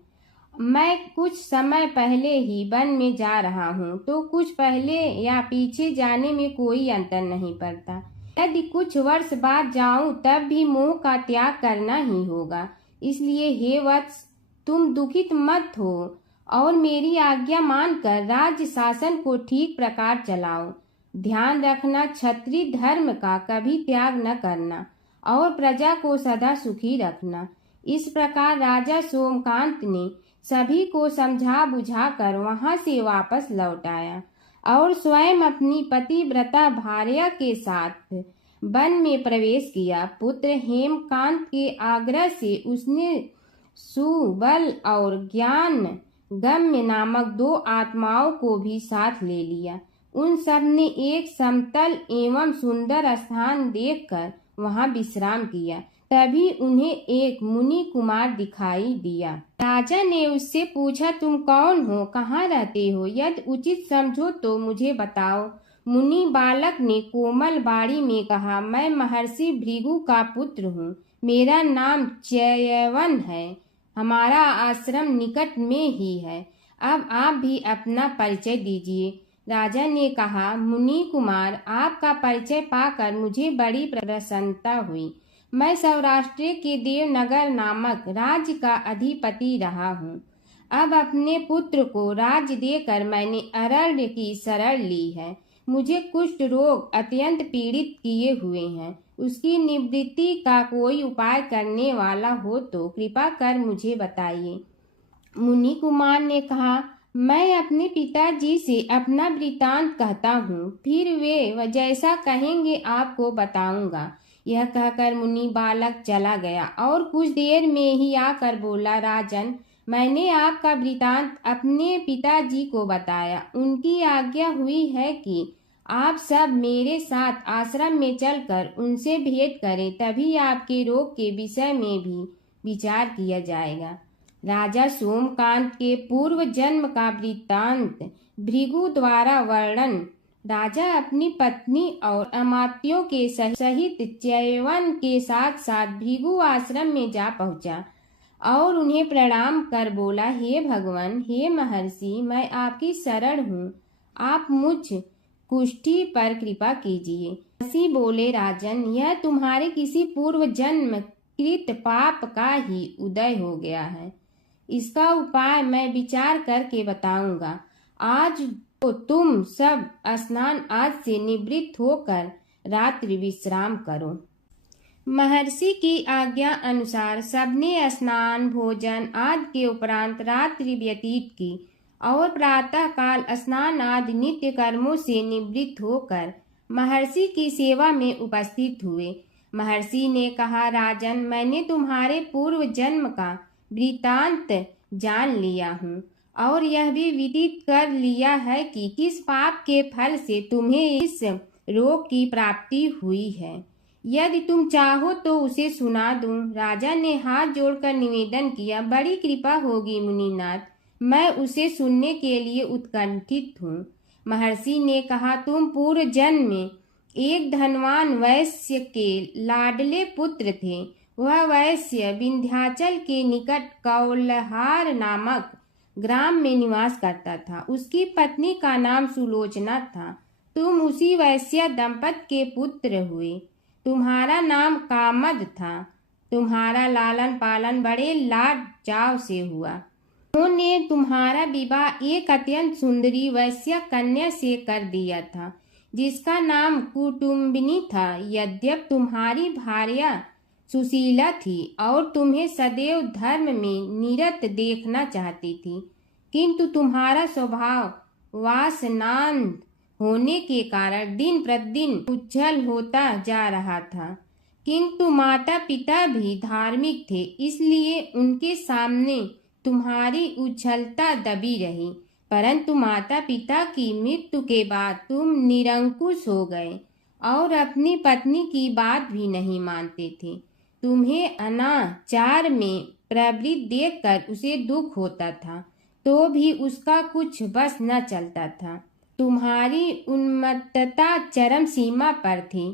मैं कुछ समय पहले ही वन में जा रहा हूँ, तो कुछ पहले या पीछे जाने में कोई अंतर नहीं पड़ता। यदि कुछ वर्ष बाद जाऊं तब भी मोह का त्याग करना ही होगा। इसलिए हे वत्स, तुम दुखित मत हो और मेरी आज्ञा मानकर राज्य शासन को ठीक प्रकार चलाओ। ध्यान रखना, क्षत्रिय धर्म का कभी त्याग न करना और प्रजा को सदा सुखी रखना। इस प्रकार राजा सोमकांत ने सभी को समझा बुझाकर वहां से वापस लौट आया और स्वयं अपनी पतिव्रता भार्या के साथ वन में प्रवेश किया। पुत्र हेमकांत के आग्रह से उसने सुबल और ज्ञान गम्य नामक 2 आत्माओं को भी साथ ले लिया। उन सब ने एक समतल एवं सुंदर स्थान देखकर वहां विश्राम किया। तभी उन्हें एक मुनि कुमार दिखाई दिया। राजा ने उससे पूछा, तुम कौन हो, कहाँ रहते हो? यदि उचित समझो तो मुझे बताओ। मुनि बालक ने कोमल बाणी में कहा, मैं महर्षि भृगु का पुत्र हूँ। मेरा नाम च्यवन है। हमारा आश्रम निकट में ही है। अब आप भी अपना परिचय दीजिए। राजा ने कहा, मुनि कुमार, आपका परिचय पाकर मुझे बड़ी प्रसन्नता हुई। मैं सौराष्ट्र के देवनगर नामक राज्य का अधिपति रहा हूँ। अब अपने पुत्र को राज्य देकर मैंने अरण्य की शरण ली है। मुझे कुष्ठ रोग अत्यंत पीड़ित किए हुए हैं। उसकी निवृत्ति का कोई उपाय करने वाला हो तो कृपा कर मुझे बताइए। मुनि कुमार ने कहा, मैं अपने पिताजी से अपना वृतांत कहता हूँ, फिर वे जैसा कहेंगे आपको बताऊंगा। यह कहकर मुनि बालक चला गया और कुछ देर में ही आकर बोला, राजन, मैंने आपका वृतांत अपने पिताजी को बताया। उनकी आज्ञा हुई है कि आप सब मेरे साथ आश्रम में चलकर उनसे भेंट करें, तभी आपके रोग के विषय में भी विचार किया जाएगा। राजा सोमकांत के पूर्व जन्म का वृत्तांत भृगु द्वारा वर्णन। राजा अपनी पत्नी और अमात्यों के सहित च्यवन के साथ साथ भृगु आश्रम में जा पहुंचा और उन्हें प्रणाम कर बोला, हे भगवान, हे महर्षि, मैं आपकी शरण हूँ। आप मुझ कुष्ठी पर कृपा कीजिए। महर्षि बोले, राजन, यह तुम्हारे किसी पूर्व जन्म कृत पाप का ही उदय हो गया है। इसका उपाय मैं विचार करके बताऊंगा। आज तो तुम सब स्नान आज से निवृत्त होकर रात्रि विश्राम करो। महर्षि की आज्ञा अनुसार सबने स्नान भोजन आदि के उपरांत रात्रि व्यतीत की और प्रातः काल स्नान आदि नित्य कर्मों से निवृत्त होकर महर्षि की सेवा में उपस्थित हुए। महर्षि ने कहा, राजन, मैंने तुम्हारे पूर्व जन्म का वृतांत जान लिया हूँ और यह भी विदित कर लिया है कि किस पाप के फल से तुम्हें इस रोग की प्राप्ति हुई है। यदि तुम चाहो तो उसे सुना दूं। राजा ने हाथ जोड़कर निवेदन किया, बड़ी कृपा होगी मुनिनाथ, मैं उसे सुनने के लिए उत्कंठित हूँ। महर्षि ने कहा, तुम पूर्व जन्म में एक धनवान वैश्य के लाडले पुत्र थे। वह वैश्य विंध्याचल के निकट कौलहार नामक ग्राम में निवास करता था। उसकी पत्नी का नाम सुलोचना था। तुम उसी वैश्य दंपत के पुत्र हुए। तुम्हारा नाम कामद था। तुम्हारा लालन पालन बड़े लाड चाव से हुआ। उन्होंने तुम्हारा विवाह एक अत्यंत सुंदरी वैश्य कन्या से कर दिया था, जिसका नाम कुटुम्बिनी था। यद्यप तुम्हारी भार्या सुशीला थी और तुम्हें सदैव धर्म में निरत देखना चाहती थी, किंतु तुम्हारा स्वभाव वासनान होने के कारण दिन प्रतिदिन उज्जवल होता जा रहा था। किंतु माता पिता भी धार्मिक थे, इसलिए उनके सामने तुम्हारी उज्ज्वलता दबी रही। परंतु माता पिता की मृत्यु के बाद तुम निरंकुश हो गए और अपनी पत्नी की बात भी नहीं मानते थे। तुम्हें अनाचार में प्रवृत्त देखकर उसे दुख होता था, तो भी उसका कुछ बस न चलता था। तुम्हारी उन्मत्तता चरम सीमा पर थी।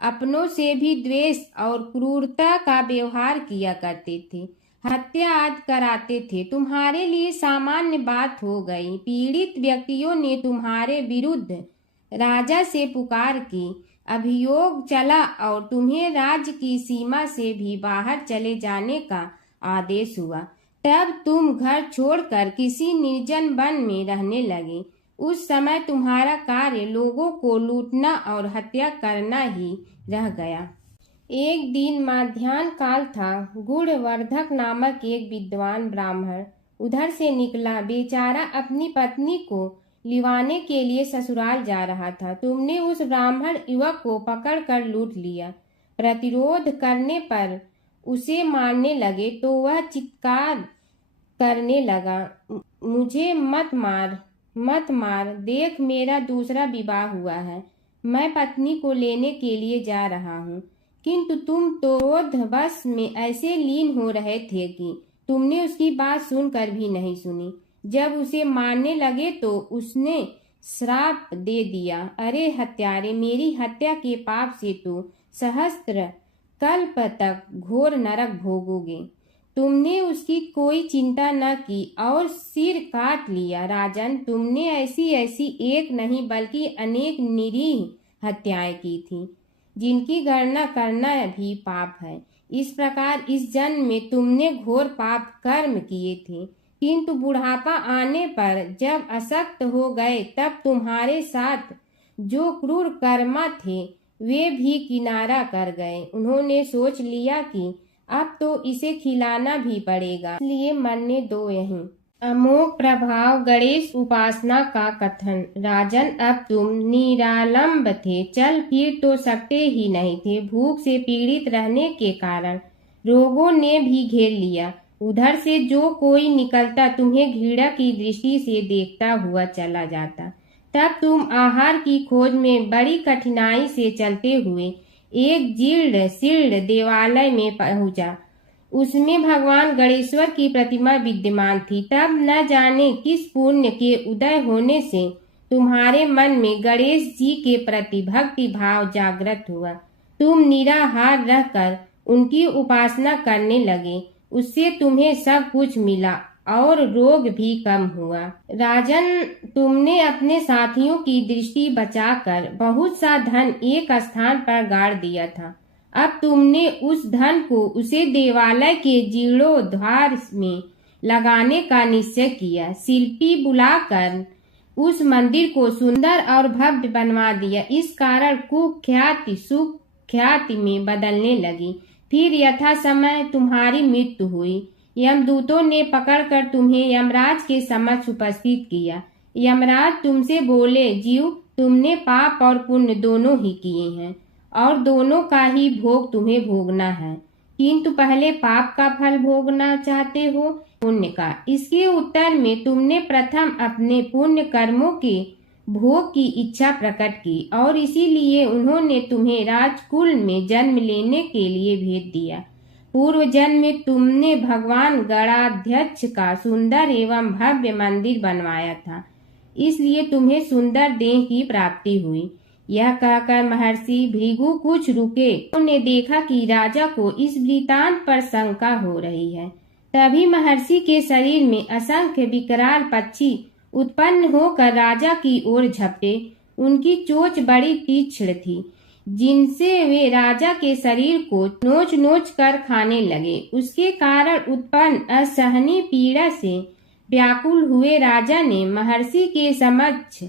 अपनों से भी द्वेष और क्रूरता का व्यवहार किया करते थे, हत्या आदि कराते थे। तुम्हारे लिए सामान्य बात हो गई। पीड़ित व्यक्तियों ने तुम्हारे विरुद्ध राजा से पुकार की, अभियोग चला और तुम्हें राज्य की सीमा से भी बाहर चले जाने का आदेश हुआ। तब तुम घर छोड़कर किसी निर्जन वन में रहने लगे। उस समय तुम्हारा कार्य लोगों को लूटना और हत्या करना ही रह गया। एक दिन माध्याह्न काल था। गुणवर्धक नामक एक विद्वान ब्राह्मण उधर से निकला। बेचारा अपनी पत्नी को लिवाने के लिए ससुराल जा रहा था। तुमने उस ब्राह्मण युवक को पकड़कर लूट लिया। प्रतिरोध करने पर उसे मारने लगे तो वह चित्कार करने लगा, मुझे मत मार, मत मार, देख मेरा दूसरा विवाह हुआ है, मैं पत्नी को लेने के लिए जा रहा हूँ। किंतु तुम तो क्रोधवश में ऐसे लीन हो रहे थे कि तुमने उसकी बात सुनकर भी नहीं सुनी। जब उसे मारने लगे तो उसने श्राप दे दिया, अरे हत्यारे, मेरी हत्या के पाप से तो सहस्त्र कल्प तक घोर नरक भोगोगे। तुमने उसकी कोई चिंता न की और सिर काट लिया। राजन, तुमने ऐसी ऐसी एक नहीं बल्कि अनेक निरीह हत्याएं की थी, जिनकी गणना करना भी पाप है। इस प्रकार इस जन्म में तुमने घोर पाप कर्म किए थे, किंतु बुढ़ापा आने पर जब अशक्त हो गए तब तुम्हारे साथ जो क्रूर कर्मा थे वे भी किनारा कर गए। उन्होंने सोच लिया कि अब तो इसे खिलाना भी पड़ेगा, इसलिए मरने दो यहीं। अमोघ प्रभाव गणेश उपासना का कथन। राजन, अब तुम निरालंब थे, चल फिर तो सकते ही नहीं थे। भूख से पीड़ित रहने के कारण रोगों ने भी घेर लिया। उधर से जो कोई निकलता तुम्हें घृणा की दृष्टि से देखता हुआ चला जाता। तब तुम आहार की खोज में बड़ी कठिनाई से चलते हुए एक जीर्ण शीर्ण देवालय में पहुंचा। उसमें भगवान गणेश्वर की प्रतिमा विद्यमान थी। तब न जाने किस पुण्य के उदय होने से तुम्हारे मन में गणेश जी के प्रति भक्ति भाव जागृत हुआ। तुम निराहार रहकर उनकी उपासना करने लगे। उससे तुम्हें सब कुछ मिला और रोग भी कम हुआ। राजन, तुमने अपने साथियों की दृष्टि बचाकर बहुत सा धन एक स्थान पर गाड़ दिया था। अब तुमने उस धन को उसे देवालय के जीर्णोद्धार में लगाने का निश्चय किया। शिल्पी बुलाकर उस मंदिर को सुंदर और भव्य बनवा दिया। इस कारण कुख्याति सुख्याति में बदलने लगी। फिर यथा समय तुम्हारी मृत्यु हुई। यमदूतों ने पकड़कर तुम्हें यमराज के समक्ष उपस्थित किया। यमराज तुमसे बोले, जीव, तुमने पाप और पुण्य दोनों ही किए हैं और दोनों का ही भोग तुम्हें भोगना है, किंतु पहले पाप का फल भोगना चाहते हो पुण्य का? इसके उत्तर में तुमने प्रथम अपने पुण्य कर्मों के भोग की इच्छा प्रकट की और इसीलिए उन्होंने तुम्हें राजकुल में जन्म लेने के लिए भेज दिया। पूर्व जन्म में तुमने भगवान गणाध्यक्ष का सुंदर एवं भव्य मंदिर बनवाया था, इसलिए तुम्हें सुंदर देह की प्राप्ति हुई। यह कहकर महर्षि भृगु कुछ रुके। उन्होंने देखा कि राजा को इस वृतांत पर शंका हो रही है। तभी महर्षि के शरीर में असंख्य विकराल पक्षी उत्पन्न होकर राजा की ओर झपटे। उनकी चोंच बड़ी तीक्ष्ण थी, जिनसे वे राजा के शरीर को नोच नोच कर खाने लगे। उसके कारण उत्पन्न असहनीय पीड़ा से व्याकुल हुए राजा ने महर्षि के समक्ष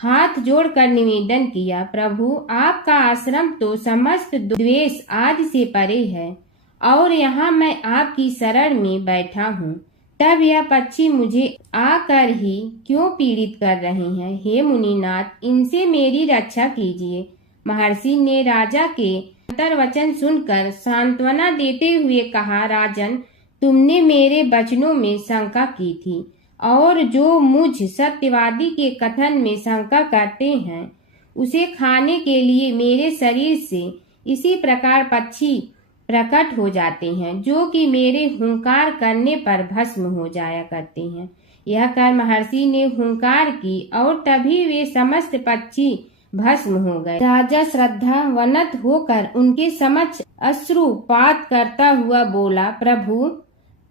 हाथ जोड़कर निवेदन किया, प्रभु, आपका आश्रम तो समस्त द्वेष आदि से परे है और यहाँ मैं आपकी शरण में बैठा हूँ, तब यह पक्षी मुझे आकर ही क्यों पीड़ित कर रहे हैं? हे मुनिनाथ, इनसे मेरी रक्षा कीजिए। महर्षि ने राजा के अंतर्वचन सुनकर सांत्वना देते हुए कहा, राजन, तुमने मेरे वचनों में शंका की थी और जो मुझ सत्यवादी के कथन में शंका करते हैं उसे खाने के लिए मेरे शरीर से इसी प्रकार पक्षी प्रकट हो जाते हैं जो कि मेरे हुंकार करने पर भस्म हो जाया करते हैं। यह कर महर्षि ने हुंकार की और तभी वे समस्त पक्षी भस्म हो गए। राजा श्रद्धावनत होकर उनके समक्ष अश्रुपात करता हुआ बोला, प्रभु,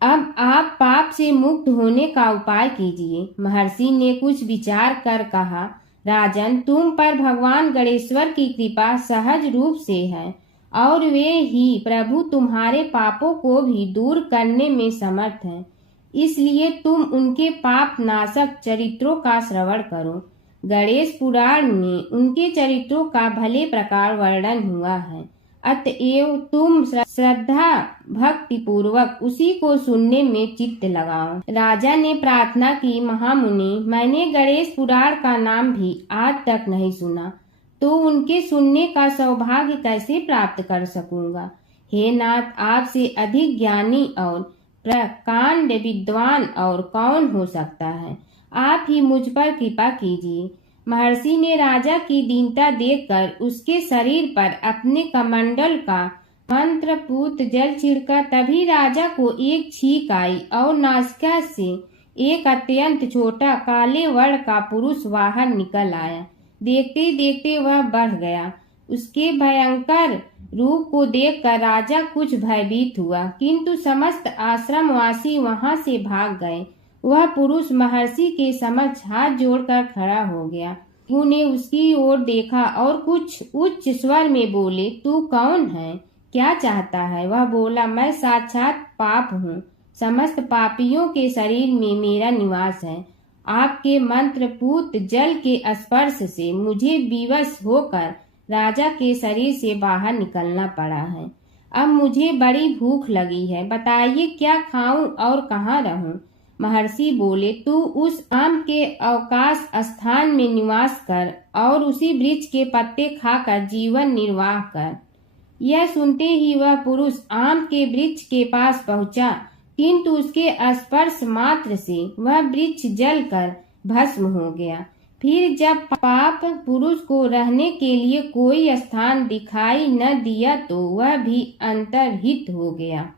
अब आप पाप से मुक्त होने का उपाय कीजिए। महर्षि ने कुछ विचार कर कहा, राजन, तुम पर भगवान गणेश्वर की कृपा सहज रूप से है और वे ही प्रभु तुम्हारे पापों को भी दूर करने में समर्थ हैं। इसलिए तुम उनके पाप नाशक चरित्रों का श्रवण करो। गणेश पुराण में उनके चरित्रों का भले प्रकार वर्णन हुआ है, अतएव तुम श्रद्धा भक्ति पूर्वक उसी को सुनने में चित्त लगाओ। राजा ने प्रार्थना की, महामुनि, मैंने गणेश पुराण का नाम भी आज तक नहीं सुना, तो उनके सुनने का सौभाग्य कैसे प्राप्त कर सकूंगा? हे नाथ, आपसे अधिक ज्ञानी और प्रकांड विद्वान और कौन हो सकता है? आप ही मुझ पर कृपा कीजिए। महर्षि ने राजा की दीनता देखकर उसके शरीर पर अपने कमंडल का मंत्रपूत जल छिड़का। तभी राजा को एक छींक आई और नासिका से एक अत्यंत छोटा काले वर्ण का पुरुष बाहर निकल आया। देखते देखते वह बढ़ गया। उसके भयंकर रूप को देखकर राजा कुछ भयभीत हुआ, किंतु समस्त आश्रमवासी वहां से भाग गए। वह पुरुष महर्षि के समक्ष हाथ जोड़कर खड़ा हो गया। उन्हें उसकी ओर देखा और कुछ उच्च स्वर में बोले, तू कौन है? क्या चाहता है? वह बोला, मैं साक्षात पाप हूँ। समस्त पापियों के शरीर में मेरा निवास है। आपके मंत्रपूत जल के स्पर्श से मुझे विवश होकर राजा के शरीर से बाहर निकलना पड़ा है। अब मुझे बड़ी भूख लगी है, बताइए क्या खाऊं और कहाँ रहूं? महर्षि बोले, तू उस आम के अवकाश स्थान में निवास कर और उसी वृक्ष के पत्ते खाकर जीवन निर्वाह कर। यह सुनते ही वह पुरुष आम के वृक्ष के पास पहुंचा, किंतु उसके स्पर्श मात्र से वह वृक्ष जलकर भस्म हो गया। फिर जब पाप पुरुष को रहने के लिए कोई स्थान दिखाई न दिया तो वह भी अंतर्हित हो गया।